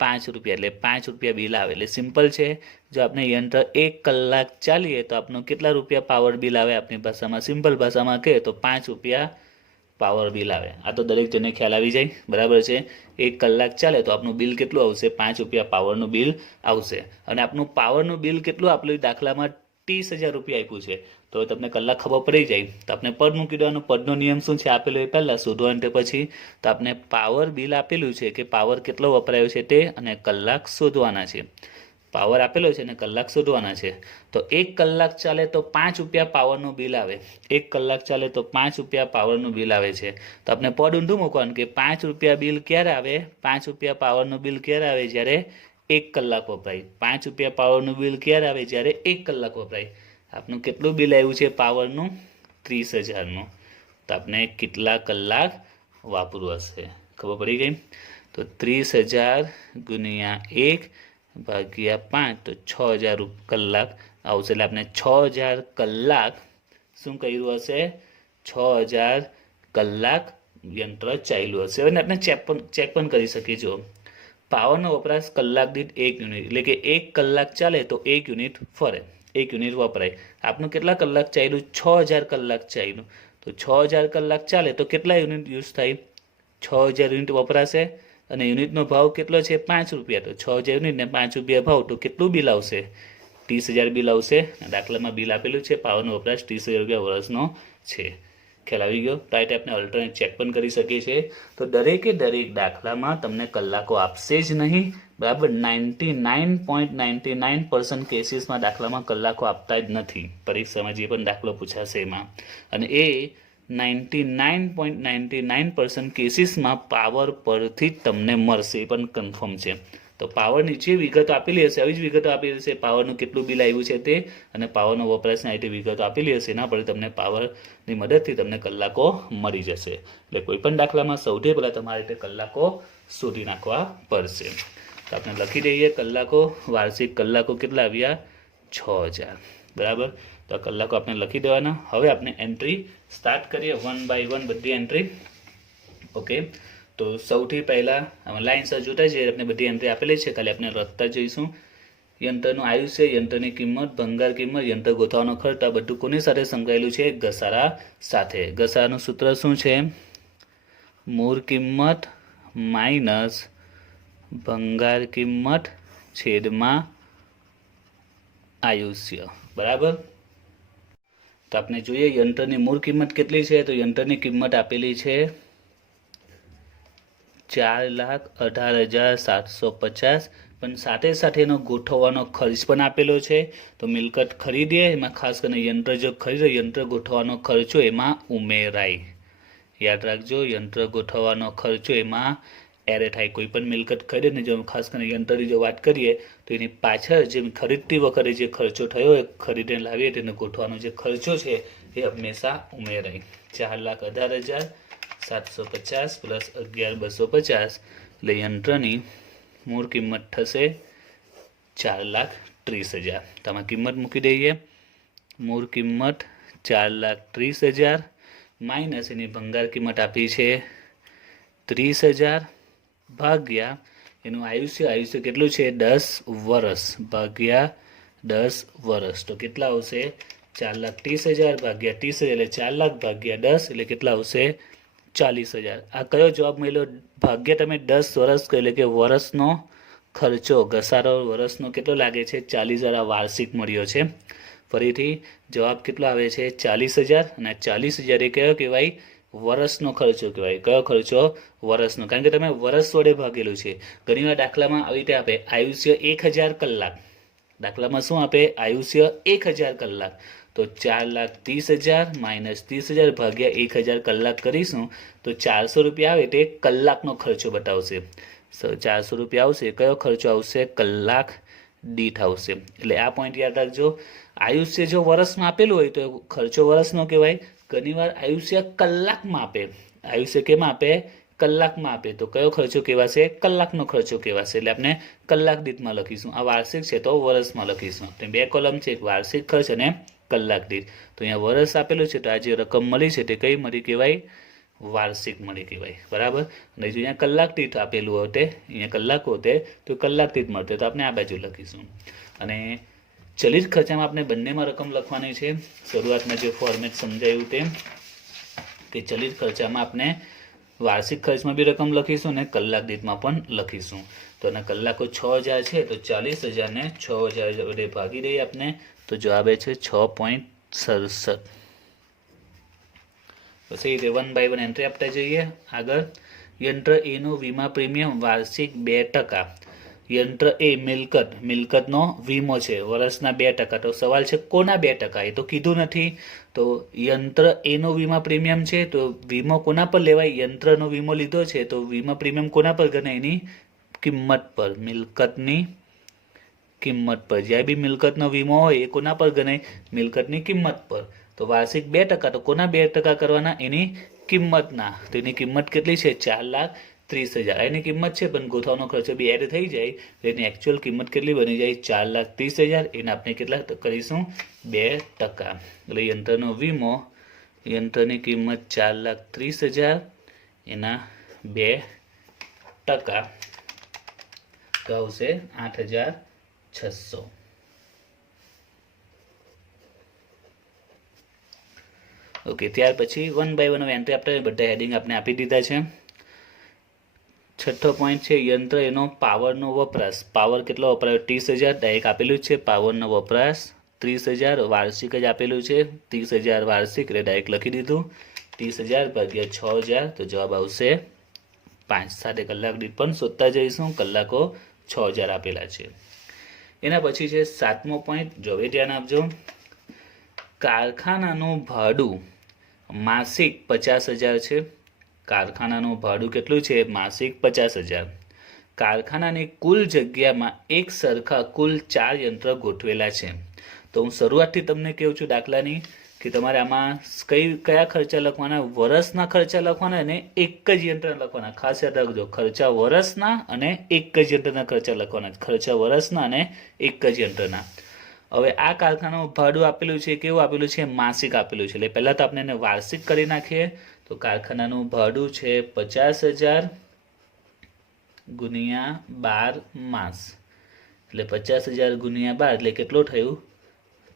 5 રૂપિયા. એટલે 5 રૂપિયા બિલ આવે. એટલે સિમ્પલ છે, જો આપણે યંત્ર 1 કલાક ચાલીએ તો આપણું કેટલા રૂપિયા પાવર બિલ આવે? આપણી ભાષામાં, સિમ્પલ ભાષામાં કહે તો 5 રૂપિયા પાવર બિલ આવે. આ તો દરેક જણને ખ્યાલ આવી જાય. બરાબર છે, 1 કલાક ચાલે તો આપણું બિલ કેટલું આવશે? 5 રૂપિયા પાવરનું બિલ આવશે. અને આપણું પાવરનું બિલ કેટલું આપેલું? દાખલામાં 30,000 રૂપિયા આપ્યું છે. તો તમને કલાક ખબર પડી જાય તો આપણે પદ મૂકી દેવાનું. પદનો નિયમ શું છે આપેલું એ પહેલાં શોધવાનું, તે પછી તો આપણે પાવર બિલ આપેલું છે કે પાવર કેટલો વપરાયો છે તે, અને કલાક શોધવાના છે. પાવર આપેલો છે અને કલાક શોધવાના છે. તો 1 કલાક ચાલે તો 5 રૂપિયા પાવરનું બિલ આવે. 1 કલાક ચાલે તો 5 રૂપિયા પાવરનું બિલ આવે છે. તો આપણે પદ ઊંધું મૂકવાનું કે 5 રૂપિયા બિલ ક્યારે આવે? 5 રૂપિયા પાવરનું બિલ ક્યારે આવે? જ્યારે 1 કલાક વપરાય. 5 રૂપિયા પાવરનું બિલ ક્યારે આવે? જ્યારે 1 કલાક વપરાય. આપનું કેટલું બિલ આવ્યું છે પાવરનું? 30,000નું. તો આપણે કેટલા કલાક વાપરવું હશે. ખબર પડી ગઈ? તો 30,000 ગુણ્યા 1 ભાગ્યા 5 તો 6,000 કલાક આવશે. એટલે આપણે 6,000 કલાક શું કર્યું હશે? 6,000 કલાક યંત્ર ચાલ્યું હશે. હવે આપણે ચેક પણ કરી શકીએ. જો પાવરનો વપરાશ કલાક દીઠ 1 યુનિટ, એટલે કે 1 કલાક ચાલે તો 1 યુનિટ ફરે, 1 યુનિટ વપરાય. આપનું કેટલા કલાક ચાલ્યું? 6,000 કલાક ચાલ્યું. તો 6,000 કલાક ચાલે તો કેટલા યુનિટ યુઝ થાય? 6,000 યુનિટ વપરાશે. અને યુનિટનો ભાવ કેટલો છે? 5 રૂપિયા. તો 6,000 યુનિટને 5 રૂપિયા ભાવ, તો કેટલું બિલ આવશે? 30,000 બિલ આવશે. દાખલામાં બિલ આપેલું છે, પાવરનો વપરાશ 30,000 રૂપિયા વર્ષનો છે. ખ્યાલ આવી ગયો? તો આ રીતે આપણે અલ્ટરનેટ ચેક પણ કરી શકીએ છીએ. તો દરેકે દરેક દાખલામાં તમને કલાકો આપશે જ નહીં, બરાબર. 99.99% કેસીસમાં દાખલામાં કલાકો આપતા જ નથી, પરીક્ષામાં જે પણ દાખલો પૂછાશે એમાં. અને એ 99.99% કેસીસમાં પાવર પરથી જ તમને મળશે, એ પણ કન્ફર્મ છે. તો પાવરની જે વિગતો આપેલી હશે, આવી જ વિગતો આપેલી હશે, પાવરનું કેટલું બિલ આવ્યું છે તે, અને પાવરનો વપરાશની આ રીતે વિગતો આપેલી હશે, એના પર તમને પાવરની મદદથી તમને કલાકો મળી જશે. એટલે કોઈ પણ દાખલામાં સૌથી પહેલાં તમારે રીતે કલાકો શોધી નાખવા પડશે. તો આપણે લખી દઈએ કલાકો, વાર્ષિક કલાકો કેટલા આવ્યા? 6,000, બરાબર. તો આ કલાકો આપણે લખી દેવાના. હવે આપણે એન્ટ્રી સ્ટાર્ટ કરીએ, 1 બાય 1 બધી એન્ટ્રી. ઓકે, તો સૌથી પહેલાં લાઇનસર જોતા જઈએ. આપણે બધી એન્ટ્રી આપેલી છે, ખાલી આપણે લખતા જઈશું. યંત્રનું આયુષ્ય, યંત્રની કિંમત, ભંગાર કિંમત, યંત્ર ગોઠવવાનો ખર્ચ, આ બધું કોની સાથે સંકળાયેલું છે? ઘસારા સાથે. ઘસારાનું સૂત્ર શું છે? મૂળ કિંમત માઇનસ ભંગાર કિંમત છેદમાં આયુષ્ય, બરાબર. તો આપણે જોઈએ યંત્રની મૂળ કિંમત કેટલી છે. તો યંત્રની કિંમત આપેલી છે 4,18,750, પણ સાથે સાથે એનો ગોઠવવાનો ખર્ચ પણ આપેલો છે. તો મિલકત ખરીદીએ એમાં ખાસ કરીને યંત્ર જો ખરીદો, યંત્ર ગોઠવવાનો ખર્ચો એમાં ઉમેરાય. યાદ રાખજો, યંત્ર ગોઠવવાનો ખર્ચો એમાં એડ થાય. કોઈ પણ મિલકત ખરીદે ને, જો ખાસ કરીને યંત્રની જો વાત કરીએ તો એની પાછળ જે ખરીદતી વખતે જે ખર્ચો થયો હોય, ખરીદીને લાવીએ તેને ગોઠવાનો જે ખર્ચો છે એ હંમેશા ઉમેરાય. 4,18,750 પ્લસ 11,250, એટલે યંત્રની મૂળ કિંમત થશે 4,30,000. તો આમાં કિંમત મૂકી દઈએ. મૂળ કિંમત 4,30,000 માઇનસ એની ભંગાર કિંમત આપી છે 30,000 ભાગ્યા એનું આયુષ્ય, આયુષ્ય કેટલું છે? 10 વર્ષ, ભાગ્યા 10 વર્ષ. તો કેટલા આવશે? 4,30,000 ભાગ્યા 30,000 એટલે 4 લાખ ભાગ્યા 10 એટલે કેટલા આવશે? 40,000. આ કયો જવાબ મળ્યો? ભાગ્યા તમે 10 વર્ષ કહો, એટલે કે વર્ષનો ખર્ચો, ઘસારો વર્ષનો કેટલો લાગે છે? 40,000. આ વાર્ષિક મળ્યો છે. ફરીથી જવાબ કેટલો આવે છે? 40,000. અને 40,000 એ કયો કહેવાય? વર્ષનો ખર્ચો કહેવાય. કયો ખર્ચો? વર્ષનો, કારણ કે તમે વર્ષ વડે ભાગેલું છે. ઘણીવાર દાખલામાં આવી રીતે આપે આયુષ્ય 1,000 કલાક. દાખલામાં શું આપે? આયુષ્ય 1,000 કલાક. તો 4,30,000 માઇનસ 30,000 ભાગ્યા 1,000 કલાક કરીશું તો 400 રૂપિયા આવે. તે કલાકનો ખર્ચો બતાવશે. 400 રૂપિયા આવશે. કયો ખર્ચો આવશે? કલાક દીઠ આવશે. એટલે આ પોઈન્ટ યાદ રાખજો. આયુષ્ય જો વર્ષમાં આપેલું હોય તો ખર્ચો વર્ષનો કહેવાય. ઘણીવાર આયુષ્ય કલાકમાં આપે. આયુષ્ય કેમાં આપે? કલાકમાં આપે. તો કયો ખર્ચો કહેવાશે? કલાકનો ખર્ચો કહેવાશે. એટલે આપણે કલાક દીઠમાં લખીશું. આ વાર્ષિક છે તો વર્ષમાં લખીશું. તો 2 કોલમ છે, વાર્ષિક ખર્ચ અને કલાક દીઠ. તો અહીંયા વર્ષ આપેલું છે, તો આ જે રકમ મળી છે તે કઈ મળી કહેવાય? વાર્ષિક મળી કહેવાય, બરાબર. અને જો અહીંયા કલાક દીઠ આપેલું હોતે, અહીંયા કલાક હોતે તો કલાક દીઠ મળતે. તો આપણે આ બાજુ લખીશું. અને ચલિત ખર્ચામાં આપણે બંનેમાં રકમ લખવાની છે. શરૂઆતમાં જે ફોર્મેટ સમજાયું તેમ, કે ચલિત ખર્ચામાં આપણે વાર્ષિક ખર્ચમાં બી રકમ લખીશું અને કલાક દીઠમાં પણ લખીશું. તો એના કલાકો 6,000 છે, તો 40,000 ને 6,000 વડે ભાગી દઈએ આપણે, તો જવાબ એ છે 6.67. પછી 1 બાય 1 એન્ટ્રી આપતા જઈએ. આગળ યંત્ર એનું વીમા પ્રીમિયમ વાર્ષિક 2%. યંત્ર એ મિલકતનો વીમો છે, વર્ષના 2%. તો સવાલ છે કોના 2%? એ તો કીધું નથી. તો યંત્ર એનો વીમા પ્રીમિયમ છે, તો વીમો કોના પર લેવાય? યંત્રનો વીમો લીધો છે તો વીમા પ્રીમિયમ કોના પર ગણાય? એની કિંમત પર, મિલકતની કિંમત પર. જ્યાં બી મિલકતનો વીમો હોય એ કોના પર ગણાય? મિલકતની કિંમત પર. તો વાર્ષિક 2%. તો કોના 2% કરવાના? એની કિંમતના, તો એની કિંમત કેટલી છે? 4,30,000. એની કિંમત છે પણ ગોઠવવાનો ખર્ચો બી એડ થઈ જાય તો એની એકચ્યુઅલ કિંમત કેટલી બની જાય? 4,30,000. એને આપણે કેટલા કરીશું? 2%. એટલે યંત્રનો વીમો, યંત્રની કિંમત 4,30,000, એના 2% તો આવશે 8,600. ઓકે, ત્યાર પછી 1 by 1 એન્ટ્રી આપણે બધા હેડિંગ આપણે આપી દીધા છે. છઠ્ઠો પોઈન્ટ છે યંત્ર એનો પાવરનો વપરાશ. પાવર કેટલો વપરાયો? 30,000 ડાયરેક્ટ આપેલું જ છે. પાવરનો વપરાશ 30,000, વાર્ષિક જ આપેલું છે 30,000 વાર્ષિક, એટલે ડાયરેક્ટ લખી દીધું. 30,000 ભાગ્યા 6,000 તો જવાબ આવશે 5. સાથે કલાક દીઠ પણ શોધતા જઈશું. કલાકો 6,000 આપેલા છે. એના પછી છે 7મો પોઈન્ટ, જો હવે ધ્યાન આપજો. કારખાનાનું ભાડું માસિક 50,000 છે. કારખાનાનું ભાડું કેટલું છે? માસિક 50,000. કારખાનાની કુલ જગ્યામાં એક સરખા કુલ 4 યંત્ર ગોઠવેલા છે. તો હું શરૂઆતથી તમને કહું છું દાખલાની કે તમારે આમાં કયા ખર્ચા લખવાના? વર્ષના ખર્ચા લખવાના અને એક જ યંત્રના લખવાના. ખાસ યાદ રાખજો, ખર્ચા વર્ષના અને એક જ યંત્રના ખર્ચા લખવાના. ખર્ચા વર્ષના અને એક જ યંત્રના. હવે આ કારખાનાનું ભાડું આપેલું છે, કેવું આપેલું છે? માસિક આપેલું છે. એટલે પહેલાં તો આપણે એને વાર્ષિક કરી નાખીએ. તો કારખાનાનું ભાડું છે 50,000 ગુણ્યા 12 માસ, એટલે 50,000 ગુણ્યા 12 એટલે કેટલું થયું?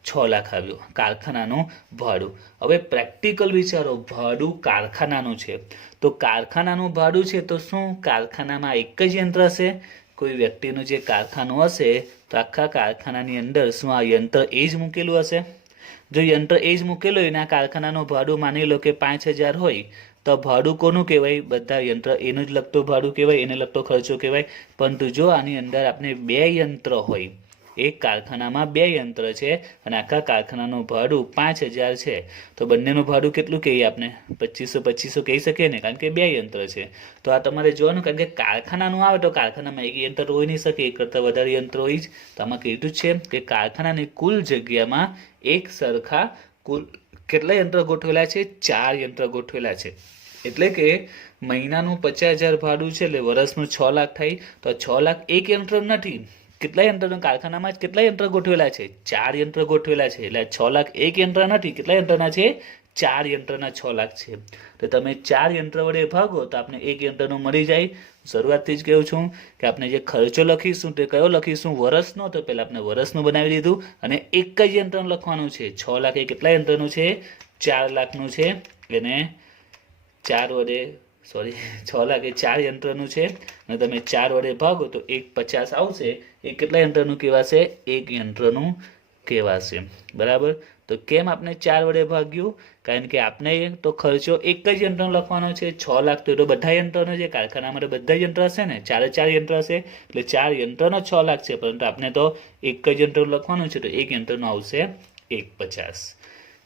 6 લાખ આવ્યું કારખાનાનું ભાડું. હવે પ્રેક્ટિકલ વિચારો, ભાડું કારખાનાનું છે તો કારખાનાનું ભાડું છે તો શું કારખાનામાં એક જ યંત્ર હશે? કોઈ વ્યક્તિનું જે કારખાનું હશે તો આખા કારખાનાની અંદર શું આ યંત્ર એ જ મૂકેલું હશે? જો યંત્ર એ જ મૂકેલું હોય ને આ કારખાનાનું ભાડું માની લો કે 5,000 હોય તો ભાડું કોનું કહેવાય? બધા યંત્ર એનું જ લગતું ભાડું કહેવાય, એને લગતો ખર્ચો કહેવાય. પરંતુ જો આની અંદર આપણે 2 યંત્ર હોય, એક કારખાનામાં 2 યંત્ર છે અને આખા કારખાનાનું ભાડું 5,000 છે તો બંનેનું ભાડું કેટલું કહીએ આપણે? 2,500 કહી શકીએ ને, કારણ કે 2 યંત્ર છે. તો આ તમારે જોવાનું, કારણ કે કારખાનાનું આવે તો કારખાનામાં એક યંત્ર હોઈ નહીં શકે, એક કરતાં વધારે યંત્ર હોય જ. તો આમાં કીધું છે કે કારખાનાની કુલ જગ્યામાં એક સરખા કુલ કેટલા યંત્ર ગોઠવેલા છે? 4 યંત્ર ગોઠવેલા છે. એટલે કે મહિનાનું 50,000 ભાડું છે એટલે વર્ષનું 6 લાખ થાય. તો 6 લાખ એક યંત્ર નથી. કેટલા યંત્રના કારખાનામાં જ કેટલા યંત્ર ગોઠવેલા છે? 4 યંત્ર ગોઠવેલા છે. એટલે 6 લાખ એક યંત્ર નથી. કેટલા યંત્રના છે? 4 યંત્રના 6 લાખ છે. તો તમે 4 યંત્ર વડે ભાગો તો આપણે એક યંત્રનું મળી જાય. શરૂઆતથી જ કહું છું કે આપણે જે ખર્ચો લખીશું તે કયો લખીશું? વર્ષનો. તો પહેલાં આપણે વર્ષનું બનાવી દીધું અને એક જ યંત્રનું લખવાનું છે. 6 લાખ એ કેટલા યંત્રનું છે? 4 લાખનું છે. એને 4 વડે 6 લાખ એ 4 યંત્રનું છે અને તમે 4 વડે ભાગો તો 1,50 આવશે. એ કેટલા યંત્રનું કહેવાશે? એક યંત્રનું કહેવાશે. બરાબર. તો કેમ આપણે 4 વડે ભાગ્યું? કારણ કે આપણે તો ખર્ચો એક જ યંત્રનો લખવાનો છે. 6 લાખ તો બધા યંત્રનો છે. કારખાનામાં તો બધા યંત્ર હશે ને, 4 યંત્ર હશે એટલે 4 યંત્રનો 6 લાખ છે. પરંતુ આપણે તો એક જ યંત્રનું લખવાનું છે તો એક યંત્રનું આવશે 1,50.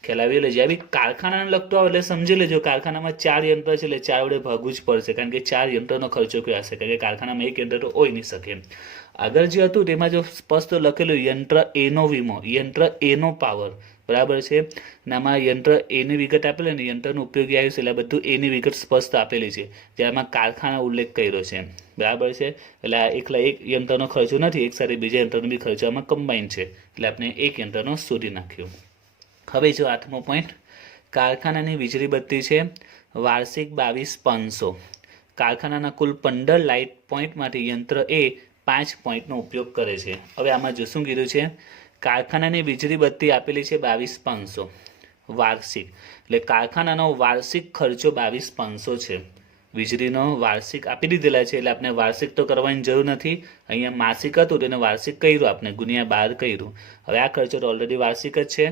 ખ્યાલ આવી લેજો. આવી કારખાનાને લગતો આવે એટલે સમજી લેજો કારખાનામાં 4 યંત્ર છે એટલે 4 વડે ભાગવું જ પડશે, કારણ કે 4 યંત્રનો ખર્ચો કયો હશે? કારણ કે કારખાનામાં એક યંત્ર તો હોઈ નહીં શકે. આગળ જે હતું તેમાં જો સ્પષ્ટ લખેલું યંત્ર એનો વીમો, યંત્ર એનો પાવર. બરાબર છે. અને આમાં યંત્ર એની વિગત આપેલી ને યંત્રનું ઉપયોગી આવ્યું છે એટલે બધું એની વિગત સ્પષ્ટ આપેલી છે, જેમાં કારખાના ઉલ્લેખ કર્યો છે. બરાબર છે. એટલે આ એકલા એક યંત્રનો ખર્ચો નથી, એક સાથે બીજા યંત્રનો બી ખર્ચો આમાં કમ્બાઈન છે. એટલે આપણે એક યંત્રનો શોધી નાખ્યું. હવે જો 8મો પોઈન્ટ, કારખાનાની વીજળી બત્તી છે વાર્ષિક 22,500. કારખાનાના કુલ 15 લાઇટ પોઈન્ટમાંથી યંત્ર એ 5 પોઈન્ટનો ઉપયોગ કરે છે. હવે આમાં જો શું કીધું છે? કારખાનાની વીજળી બત્તી આપેલી છે 22,500 વાર્ષિક, એટલે કારખાનાનો વાર્ષિક ખર્ચો 22,500 છે. વીજળીનો વાર્ષિક આપી દીધેલા છે એટલે આપણે વાર્ષિક તો કરવાની જરૂર નથી. અહીંયા માસિક હતું તેને વાર્ષિક કર્યું, આપણે ગુણ્યા 12 કર્યું. હવે આ ખર્ચો તો ઓલરેડી વાર્ષિક જ છે.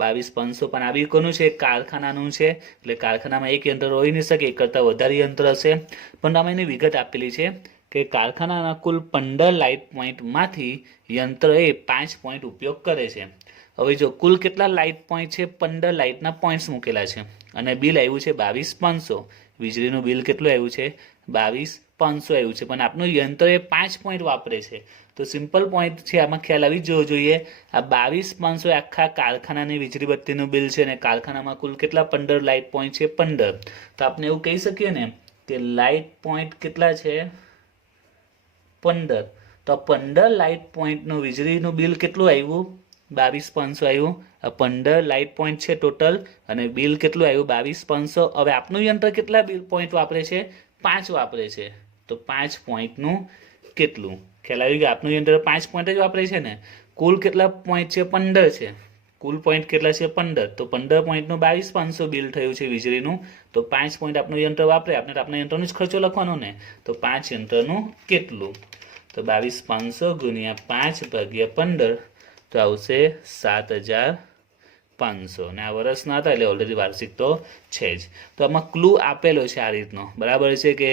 22,500 પણ આવી કોનું છે? કારખાનાનું છે. એટલે કારખાનામાં એક યંત્ર હોઈ નહીં શકે, એક કરતાં વધારે યંત્ર હશે. પણ આમાં એની વિગત આપેલી છે કે કારખાનાના કુલ 15 લાઇટ પોઈન્ટમાંથી યંત્ર એ 5 પોઈન્ટ ઉપયોગ કરે છે. હવે જો કુલ કેટલા લાઇટ પોઈન્ટ છે? 15 લાઇટના પોઈન્ટ્સ મૂકેલા છે અને બિલ આવ્યું છે 22,500. વીજળીનું બિલ કેટલું આવ્યું છે? 500 આવ્યું છે, પણ આપનું યંત્ર એ 5 પોઈન્ટ વાપરે છે. તો સિમ્પલ પોઈન્ટ છે, આમાં ખ્યાલ આવી જવો જોઈએ. આ 22,500 આખા કારખાનાની વીજળી બત્તીનું બિલ છે, અને કારખાનામાં કુલ કેટલા 15 લાઇટ પોઈન્ટ છે 15. તો આપણે એવું કહી શકીએ ને કે લાઇટ પોઈન્ટ કેટલા છે 15. તો 15 લાઇટ પોઈન્ટનું વીજળીનું બિલ કેટલું આવ્યું 22,500 આવ્યું. આ 15 લાઇટ પોઈન્ટ છે ટોટલ, અને બિલ કેટલું આવ્યું 22,500. હવે આપનું યંત્ર કેટલા બિલ પોઈન્ટ વાપરે છે 5 વાપરે છે. તો 5 પોઈન્ટનું કેટલું ખ્યાલ આવી ગયો. આપનું યંત્ર 5 પોઈન્ટ જ વાપરે છે ને. કુલ કેટલા પોઈન્ટ છે 15 છે. કુલ પોઈન્ટ કેટલા છે 15. તો 15 પોઈન્ટનું 22,500 બિલ થયું છે વીજળીનું. તો 5 પોઈન્ટ આપનું યંત્ર વાપરે, આપણે આપણા યંત્રનો જ ખર્ચો લખવાનો ને. તો 5 યંત્રનું કેટલું, તો 22,500 ગુણ્યા 5 ભાગ્યા 15, તો આવશે 7,500. અને આ વર્ષના હતા એટલે ઓલરેડી વાર્ષિક તો છે જ. તો આમાં ક્લુ આપેલો છે આ રીતનો, બરાબર છે કે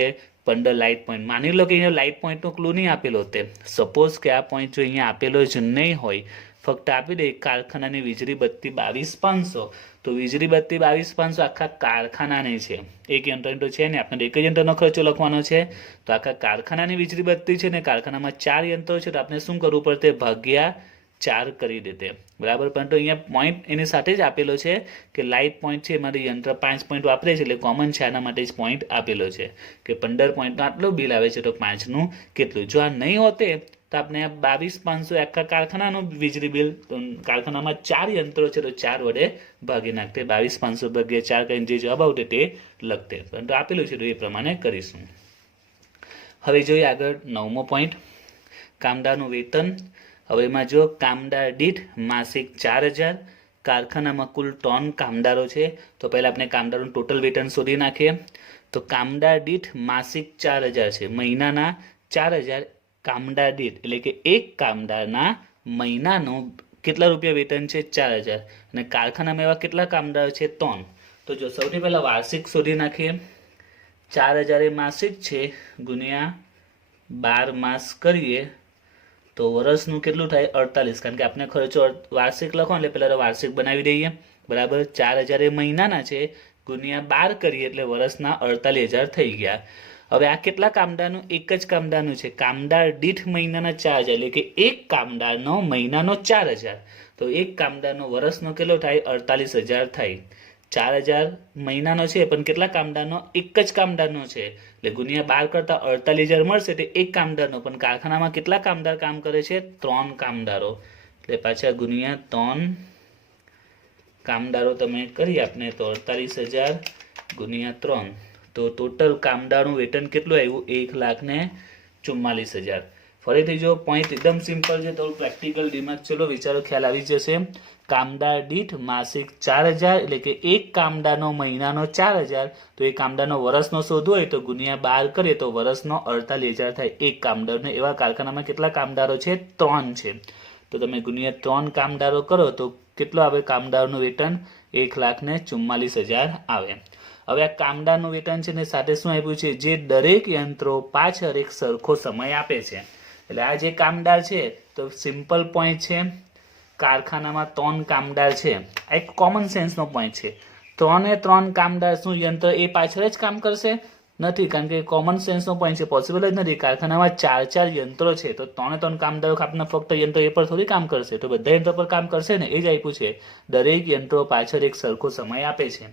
15 લાઇટ પોઈન્ટ. માની લો કે અહીંયા લાઇટ પોઈન્ટનો ક્લુ નહીં આપેલો તે, સપોઝ કે આ પોઈન્ટ જો અહીંયા આપેલો જ નહીં હોય, ફક્ત આપી દે કારખાનાની વીજળી બત્તી 22,500, તો વીજળી બત્તી 22,500 આખા કારખાનાની છે. એક યંત્રની તો છે ને, આપણે એક જ યંત્રનો ખર્ચો લખવાનો છે. તો આખા કારખાનાની વીજળી બત્તી છે ને, કારખાનામાં 4 યંત્રો છે, તો આપણે શું કરવું પડશે ભાગ્યા 4 કરી દેતે, બરાબર. પરંતુ અહીંયા પોઈન્ટ એની સાથે જ આપેલો છે કે લાઇટ પોઈન્ટ છે મારું યંત્ર 5 પોઈન્ટ વાપરે છે, એટલે કોમન છે આના માટે જ પોઈન્ટ આપેલો છે કે 15 પોઈન્ટનું આટલું બિલ આવે છે, તો 5નું કેટલું. જો આ નહીં હોતે તો આપણે આ 22,500 આખા કારખાનાનું વીજળી બિલ, કારખાનામાં 4 યંત્રો છે તો 4 વડે ભાગી નાખતે, 22,500 ભાગ્યા 4 કરીને જે જવાબ આવતે તે લખતે. પરંતુ આપેલું છે તો એ પ્રમાણે કરીશું. હવે જોઈએ આગળ 9મો પોઈન્ટ, કામદારનું વેતન. હવે એમાં જો કામદાર દીઠ માસિક 4,000, કારખાનામાં કુલ 3 કામદારો છે. તો પહેલાં આપણે કામદારોનું ટોટલ વેતન શોધી નાખીએ. તો કામદાર દીઠ માસિક 4,000 છે, મહિનાના 4,000 કામદાર દીઠ, એટલે કે એક કામદારના મહિનાનું કેટલા રૂપિયા વેતન છે 4,000, અને કારખાનામાં એવા કેટલા કામદાર છે 3. તો જો સૌથી પહેલાં વાર્ષિક શોધી નાખીએ. 4,000 એ માસિક છે, ગુણ્યા 12 માસ કરીએ તો વર્ષનું કેટલું થાય 48. કારણ કે આપણે ખર્ચો વાર્ષિક લખો એટલે પહેલાં વાર્ષિક બનાવી દઈએ, બરાબર. 4,000 એ મહિનાના છે, ગુણ્યા 12 કરીએ એટલે વર્ષના 48,000 થઈ ગયા. હવે આ કેટલા કામદારનું, એક જ કામદારનું છે. કામદાર દીઠ મહિનાના 4,000, એટલે કે એક કામદારનો મહિનાનો 4,000. તો એક કામદારનો વર્ષનો કેટલો થાય 48,000 થાય. 4,000 મહિનાનો છે, પણ કેટલા કામદારનો, એક જ કામદારનો છે, એટલે ગુણ્યા 12 કરતા 48,000 મળશે. તે એક કામદારનો, પણ કારખાનામાં કેટલા કામદાર કામ કરે છે 3 કામદારો, એટલે પાછા ગુણ્યા 3 કામદારો તમે કરી આપને તો 48,000 ગુણ્યા 3, તો ટોટલ કામદારનું વેતન કેટલું આવ્યું 1,44,000. ફરીથી જો પોઈન્ટ એકદમ સિમ્પલ છે, તો પ્રેક્ટિકલ દિમાગ ચલો વિચારો ખ્યાલ આવી જશે. કામદાર દીઠ માસિક 4,000, એટલે કે એક કામદારનો મહિનાનો 4,000, તો એ કામદારનો વર્ષનો શોધવો હોય તો ગુણ્યા 12 કરીએ તો વર્ષનો 48,000 થાય એક કામદારને. એવા કારખાનામાં કેટલા કામદારો છે 3 છે, તો તમે ગુણ્યા 3 કામદારો કરો તો કેટલું આવે કામદારનું વેતન 1,44,000 આવે. હવે આ કામદારનું વેતન છે ને સાથે શું આપ્યું છે, જે દરેક યંત્રો પાછળ એક સરખો સમય આપે છે. એટલે આ જે કામદાર છે તો સિમ્પલ પોઈન્ટ છે, કારખાનામાં 3 કામદાર છે, આ એક કોમન સેન્સનો પોઈન્ટ છે. 3 કામદાર શું યંત્ર એ પાછળ જ કામ કરશે નથી, કારણ કે કોમન સેન્સનો પોઈન્ટ છે, પોસિબલ જ નથી. કારખાનામાં 4 યંત્રો છે, તો 3 કામદારો આપણે ફક્ત યંત્ર એ પર થોડી કામ કરશે, તો બધા યંત્રો પર કામ કરશે ને, એ જ આપ્યું છે. દરેક યંત્રો પાછળ એક સરખો સમય આપે છે.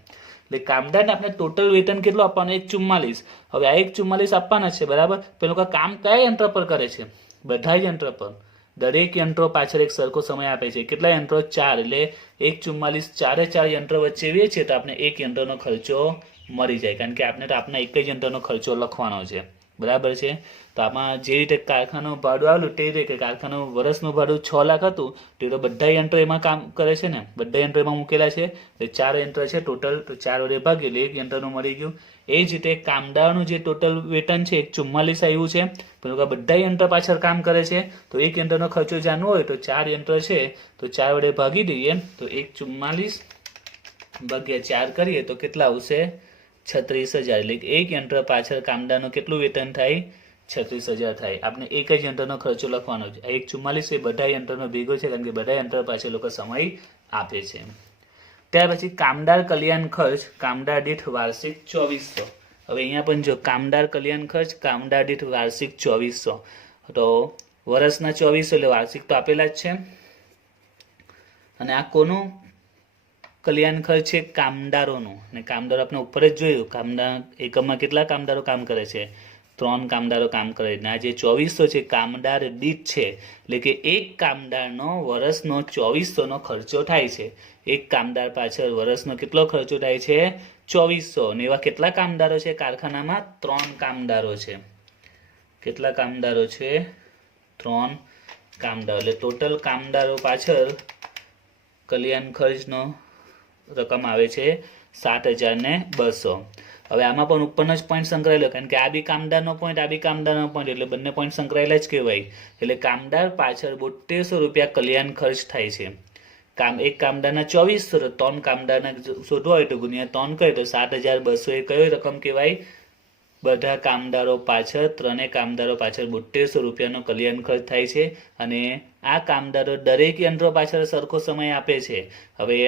એટલે કામદારને આપણે ટોટલ વેતન કેટલું આપવાનું 1,44. હવે આ 1,44 આપવાના છે, બરાબર. પેલું કામ કયા યંત્ર પર કરે છે, બધા યંત્ર પર. દરેક યંત્રો પાછળ એક સરખો સમય આપે છે. કેટલા યંત્રો 4, એટલે 1,44 4 યંત્ર વચ્ચે વેચીએ તો આપણે એક યંત્રનો ખર્ચો મળી જાય, કારણ કે આપણે તો આપણા એક જ યંત્રનો ખર્ચો લખવાનો છે, બરાબર છે. તો આમાં જે રીતે કારખાનું ભાડું આવેલું તે રીતે કારખાનું વર્ષનું ભાડું 6 લાખ હતું, તો બધા યંત્રો એમાં કામ કરે છે ને, બધા યંત્રો એમાં મૂકેલા છે. એટલે 4 યંત્ર છે ટોટલ, તો 4 વડે ભાગીએ એટલે એક યંત્રનું મળી ગયું. એ જ રીતે કામદારનું જે ટોટલ વેતન છે 1,44 આવ્યું છે, પણ બધા યંત્ર પાછળ કામ કરે છે, તો એક યંત્રનો ખર્ચો જાણવો હોય તો 4 યંત્ર છે તો 4 વડે ભાગી દઈએ તો 1,44 ભાગ્યા 4 કરીએ તો કેટલા આવશે 36,000. એટલે એક યંત્ર પાછળ કામદારનું કેટલું વેતન થાય 36,000 થાય. આપણે એક જ યંત્રનો ખર્ચો લખવાનો છે. 1,44 એ બધા યંત્રનો ભેગો છે, કારણ કે બધા યંત્ર પાછળ લોકો સમય આપે છે. ત્યાર પછી કામદાર કલ્યાણ ખર્ચ, કામદાર દીઠ વાર્ષિક 2,400. હવે અહીંયા પણ જો કામદાર કલ્યાણ ખર્ચ કામદાર દીઠ વાર્ષિક 2400, તો વર્ષના 2400 એટલે વાર્ષિક તો આપેલા જ છે. અને આ કોનું કલ્યાણ ખર્ચ છે? કામદારોનું. અને કામદારો આપણે ઉપર જ જોયું, કામદાર એકમમાં કેટલા કામદારો કામ કરે છે? 3 કામદારો કામ કરે છે. આ જે 2400 છે કામદાર દીઠ છે, એટલે કે એક કામદારનો વર્ષનો 2400નો ખર્ચો થાય છે. એક કામદાર પાછળ વર્ષનો કેટલો ખર્ચો થાય છે? 2400. અને એવા કેટલા કામદારો છે કારખાનામાં? 3 કામદારો છે. કેટલા કામદારો છે? 3 કામદારો. એટલે ટોટલ કામદારો પાછળ કલ્યાણ ખર્ચનો રકમ આવે છે 7200. હવે આમાં પણ ઉપરનો જ પોઈન્ટ સંકળાયેલો, કારણ કે આ બી કામદારનો પોઈન્ટ, આ બી કામદારનો પોઈન્ટ, એટલે બંને પોઈન્ટ સંકળાયેલા જ કહેવાય. એટલે કામદાર પાછળ 7200 રૂપિયા કલ્યાણ ખર્ચ થાય છે. એક કામદારના 2400, 3 કામદારના શોધવા હોય તો ગુણ્યા 3 કરે તો 7200 એ કયો રકમ કહેવાય? બધા કામદારો પાછળ, 3 કામદારો પાછળ 7200 રૂપિયાનો કલ્યાણ ખર્ચ થાય છે. અને આ કામદારો દરેક યંત્રો પાછળ સરખો સમય આપે છે. હવે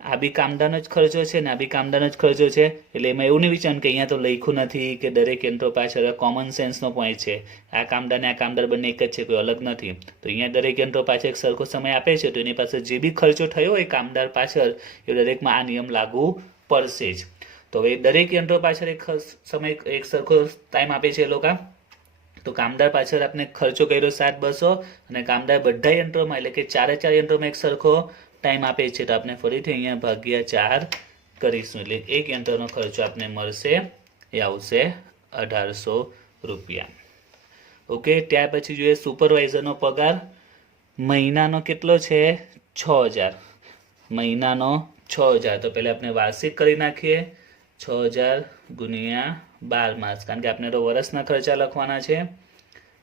આ બી કામદારનો જ ખર્ચો છે ને આ બી કામદારનો જ ખર્ચો છે, એટલે એમાં એવું નહીં વિચારવાનું કે અહીંયા તો લખ્યું નથી કે દરેક યંત્રો પાછળ. કોમન સેન્સનો પોઈન્ટ છે. આ કામદાર ને આ કામદાર બંને એક જ છે, કોઈ અલગ નથી. તો અહીંયા દરેક યંત્રો પાછળ એક સરખો સમય આપે છે, તો એની પાસે જે બી ખર્ચો થયો હોય કામદાર પાછળ એ દરેકમાં આ નિયમ લાગુ પડશે જ. તો હવે દરેક યંત્રો પાછળ એક સમય એક સરખો ટાઈમ આપે છે એ લોકો. તો કામદાર પાછળ આપણે ખર્ચો કર્યો 7200, અને કામદાર બધા યંત્રોમાં એટલે કે 4 યંત્રોમાં એક સરખો ટાઈમ આપે છે. તો આપણે ફરીથી અહીંયા ભાગ્યા 4 કરીશું, એટલે એક યંત્રનો ખર્ચો આપણે મળશે એ આવશે 1800 રૂપિયા. ઓકે, ત્યાર પછી જોઈએ સુપરવાઇઝરનો પગાર. મહિનાનો કેટલો છે? 6000. મહિનાનો 6000. તો પહેલાં આપણે વાર્ષિક કરી નાખીએ. 6000 ગુણ્યા 12 માસ, કારણ કે આપણે તો વર્ષના ખર્ચા લખવાના છે.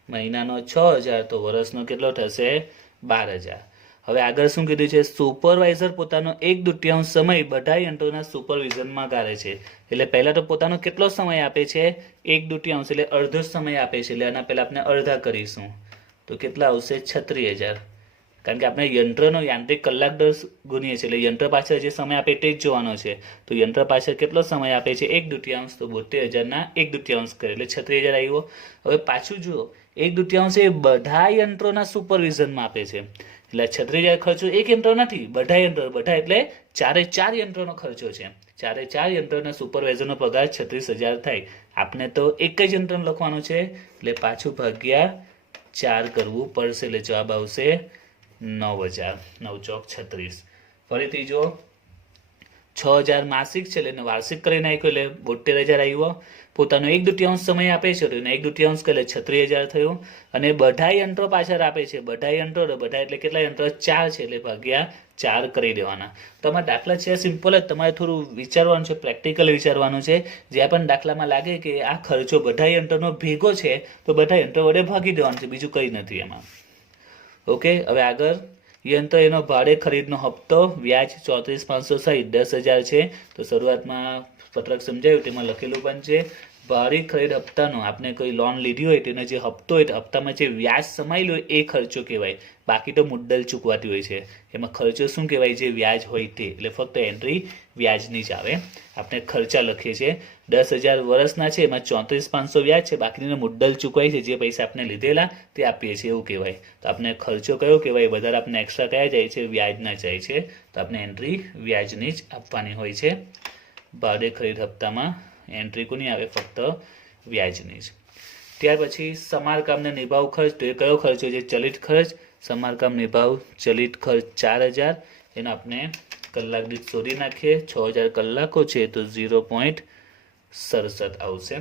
મહિનાનો 6000 તો વર્ષનો કેટલો થશે? 12000. હવે આગળ શું કીધું છે? સુપરવાઇઝર પોતાનો 1/2 સમય બધા યંત્રોના સુપરવિઝનમાં ગાળે છે. એટલે પહેલાં તો પોતાનો કેટલો સમય આપે છે? 1/2, એટલે અડધો સમય આપે છે. એટલે આના પહેલાં આપણે અડધા કરીશું તો કેટલા આવશે? 36000. કારણ કે આપણે યંત્રનો યાંત્રિક કલાક દર ગુણીએ છીએ, એટલે યંત્ર પાછળ જે સમય આપે તે જ જોવાનો છે. તો યંત્ર પાછળ કેટલો સમય આપે છે? 1/2, તો 72000 1/2 કરે એટલે 36000 આવ્યો. હવે પાછું જુઓ, 1/2 એ બધા યંત્રોના સુપરવિઝનમાં આપે છે. એટલે 36000 ખર્ચો એક યંત્ર નથી, બધા યંત્રો, બધા એટલે 4 યંત્રોનો ખર્ચો છે. 4 યંત્રોના સુપરવાઇઝરનો પગાર 36000 થાય. આપણે તો એક જ યંત્ર લખવાનું છે, એટલે પાછું ભાગ્યા 4 કરવું પડશે. એટલે જવાબ આવશે 9000. 9 ચોક 36. ફરીથી જો 6000 માસિક છે, એટલે વાર્ષિક કરી નાખ્યો એટલે 72000 આવ્યો. પોતાનો 1/2 સમય આપે છે, તો એને 1/2 કરે એટલે 36000 થયું. અને બધા યંત્રો પાછળ આપે છે, બધા યંત્રો, બધા એટલે કેટલા યંત્રો? 4 છે, એટલે ભાગ્યા 4 કરી દેવાના. તમારા દાખલા છે સિમ્પલ જ, તમારે થોડું વિચારવાનું છે, પ્રેક્ટિકલ વિચારવાનું છે. જ્યાં પણ દાખલામાં લાગે કે આ ખર્ચો બધા યંત્રોનો ભેગો છે, તો બધા યંત્રો વડે ભાગી દેવાનું છે, બીજું કંઈ નથી એમાં. ઓકે, હવે આગળ યંત્ર એનો ભાડે ખરીદનો હપ્તો વ્યાજ 34560 10000 છે. તો શરૂઆતમાં પત્રક સમજાયું તેમાં લખેલું પણ છે. ભાડે ખરીદ હપ્તાનો આપણે કોઈ લોન લીધી હોય તેનો જે હપ્તો હોય, હપ્તામાં જે વ્યાજ સમાયેલું હોય એ ખર્ચો કહેવાય. બાકી તો મુદ્દલ ચૂકવાતી હોય છે. એમાં ખર્ચો શું કહેવાય? જે વ્યાજ હોય તે. એટલે ફક્ત એન્ટ્રી વ્યાજની જ આવે. આપણે ખર્ચા લખીએ છીએ. 10000 વર્ષના છે, એમાં 34500 વ્યાજ છે, બાકીનો મુદ્દલ ચૂકવાય છે, જે પૈસા આપણે લીધેલા તે આપીએ છીએ એવું કહેવાય. તો આપણે ખર્ચો કયો કહેવાય? વધારે આપણે એક્સ્ટ્રા કયા જાય છે? વ્યાજના જાય છે. તો આપણે એન્ટ્રી વ્યાજની જ આપવાની હોય છે. ભાડે ખરીદ હપ્તામાં એન્ટ્રી કોની આવે? ફક્ત વ્યાજની જ. ત્યાર પછી સમારકામને નિભાવ ખર્ચ. તો એ કયો ખર્ચો છે? ચલિત ખર્ચ. સમારકામ નિભાવ ચલિત ખર્ચ 4000. એનો આપણે કલાક દીઠ શોધી નાખીએ. 6000 કલાકો છે, તો 0.67 આવશે.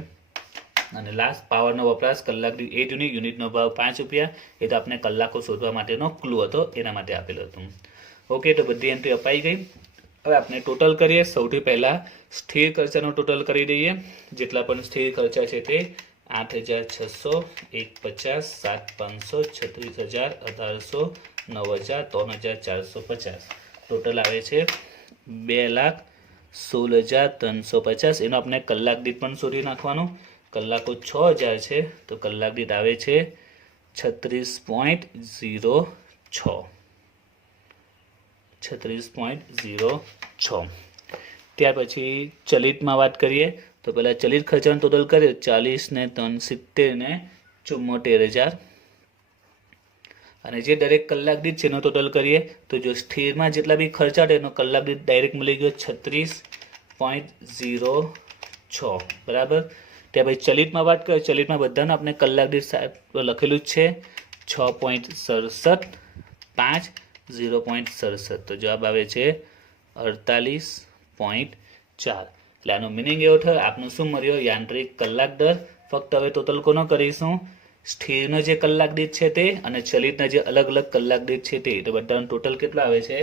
અને લાસ્ટ પાવરનો વપરાશ કલાક દીઠ 8 યુનિટ, યુનિટનો ભાવ 5 રૂપિયા. એ તો આપણે કલાકો શોધવા માટેનો ક્લુ હતો, એના માટે આપેલું હતું. ઓકે, તો બધી એન્ટ્રી અપાઈ ગઈ. હવે આપણે ટોટલ કરીએ. સૌથી પહેલાં સ્થિર ખર્ચાનો ટોટલ કરી દઈએ. જેટલા પણ સ્થિર ખર્ચા છે તે 8600, 150, 7500, 36000, 1800, 9000, 3450. ટોટલ આવે છે 2,16,350. એનો આપણે કલાક દીઠ પણ શોધી નાખવાનું. કલાકો 6000 છે, તો કલાક દીઠ આવે છે 36.06. 36.06. ત્યાર પછી ચલિતમાં વાત કરીએ તો પહેલાં ચલિત ખર્ચાનું ટોટલ કરીએ 40 ને 370 ને 74,000 અને જે દરેક કલાક દીઠ છે એનો ટોટલ કરીએ તો જો સ્થિરમાં જેટલા બી ખર્ચા હતા એનો કલાક દીઠ ડાયરેક્ટ મળી ગયો 36.06 બરાબર. ત્યાં પછી ચલિતમાં વાત કરીએ, ચલિતમાં બધાને આપણે કલાક દીઠ લખેલું જ છે 6.67 5 0.67 તો જવાબ આવે છે 48.4. એટલે આનો મિનિંગ એવો થયો આપનું શું મળ્યો યાંત્રિક કલાક દર. ફક્ત હવે ટોટલ કોનો કરીશું સ્થિરનો જે કલાક દીઠ છે તે અને ચલિતના જે અલગ અલગ કલાક દીઠ છે તે તો બધાનું ટોટલ કેટલું આવે છે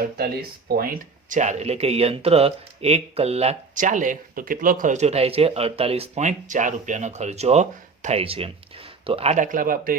48.4. એટલે કે યંત્ર 1 કલાક ચાલે તો કેટલો ખર્ચો થાય છે 48.4 રૂપિયાનો ખર્ચો થાય છે. તો આ દાખલામાં આપણે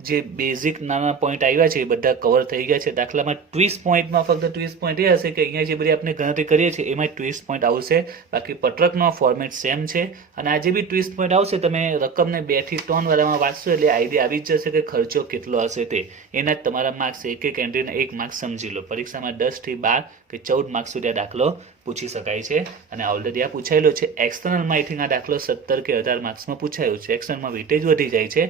જે બેઝિક નાના પોઈન્ટ આવ્યા છે એ બધા કવર થઈ ગયા છે. દાખલામાં ટ્વિસ્ટ પોઈન્ટમાં ફક્ત ટ્વિસ્ટ પોઈન્ટ એ હશે કે અહીંયા જે બધી આપણે ગણતરી કરીએ છીએ એમાં ટ્વિસ્ટ પોઈન્ટ આવશે, બાકી પત્રકનો ફોર્મેટ સેમ છે. અને આ જે બી ટ્વિસ્ટ પોઈન્ટ આવશે તમે રકમને 2 થી 3 વાળામાં વાંચશો એટલે આઈડિયા આવી જ જશે કે ખર્ચો કેટલો હશે તે. એના જ તમારા માર્ક્સ એક એન્ટ્રીના 1 માર્ક્સ સમજી લો. પરીક્ષામાં 10 થી 12 કે 14 માર્ક્સ સુધી આ દાખલો પૂછી શકાય છે અને ઓલરેડી આ પૂછાયેલો છે. એક્સટર્નલમાં આઈ થિંક આ દાખલો 17 કે 18 માર્ક્સમાં પૂછાયો છે. એક્સટર્નલમાં વેટેજ વધી જાય છે,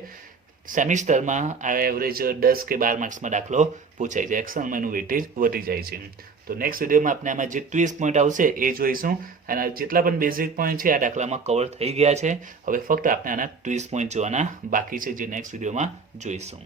સેમિસ્ટરમાં આ એવરેજ 10 કે 12 માર્ક્સમાં દાખલો પૂછાય છે, એક્સટર્નલમાં એનું વેટેજ વધી જાય છે. તો નેક્સ્ટ વિડીયોમાં આપણે આમાં જે ટ્વિસ્ટ પોઈન્ટ આવશે એ જોઈશું અને જેટલા પણ બેઝિક પોઈન્ટ છે આ દાખલામાં કવર થઈ ગયા છે. હવે ફક્ત આપણે આના ટ્વિસ્ટ પોઈન્ટ જોવાના બાકી છે જે નેક્સ્ટ વિડીયોમાં જોઈશું.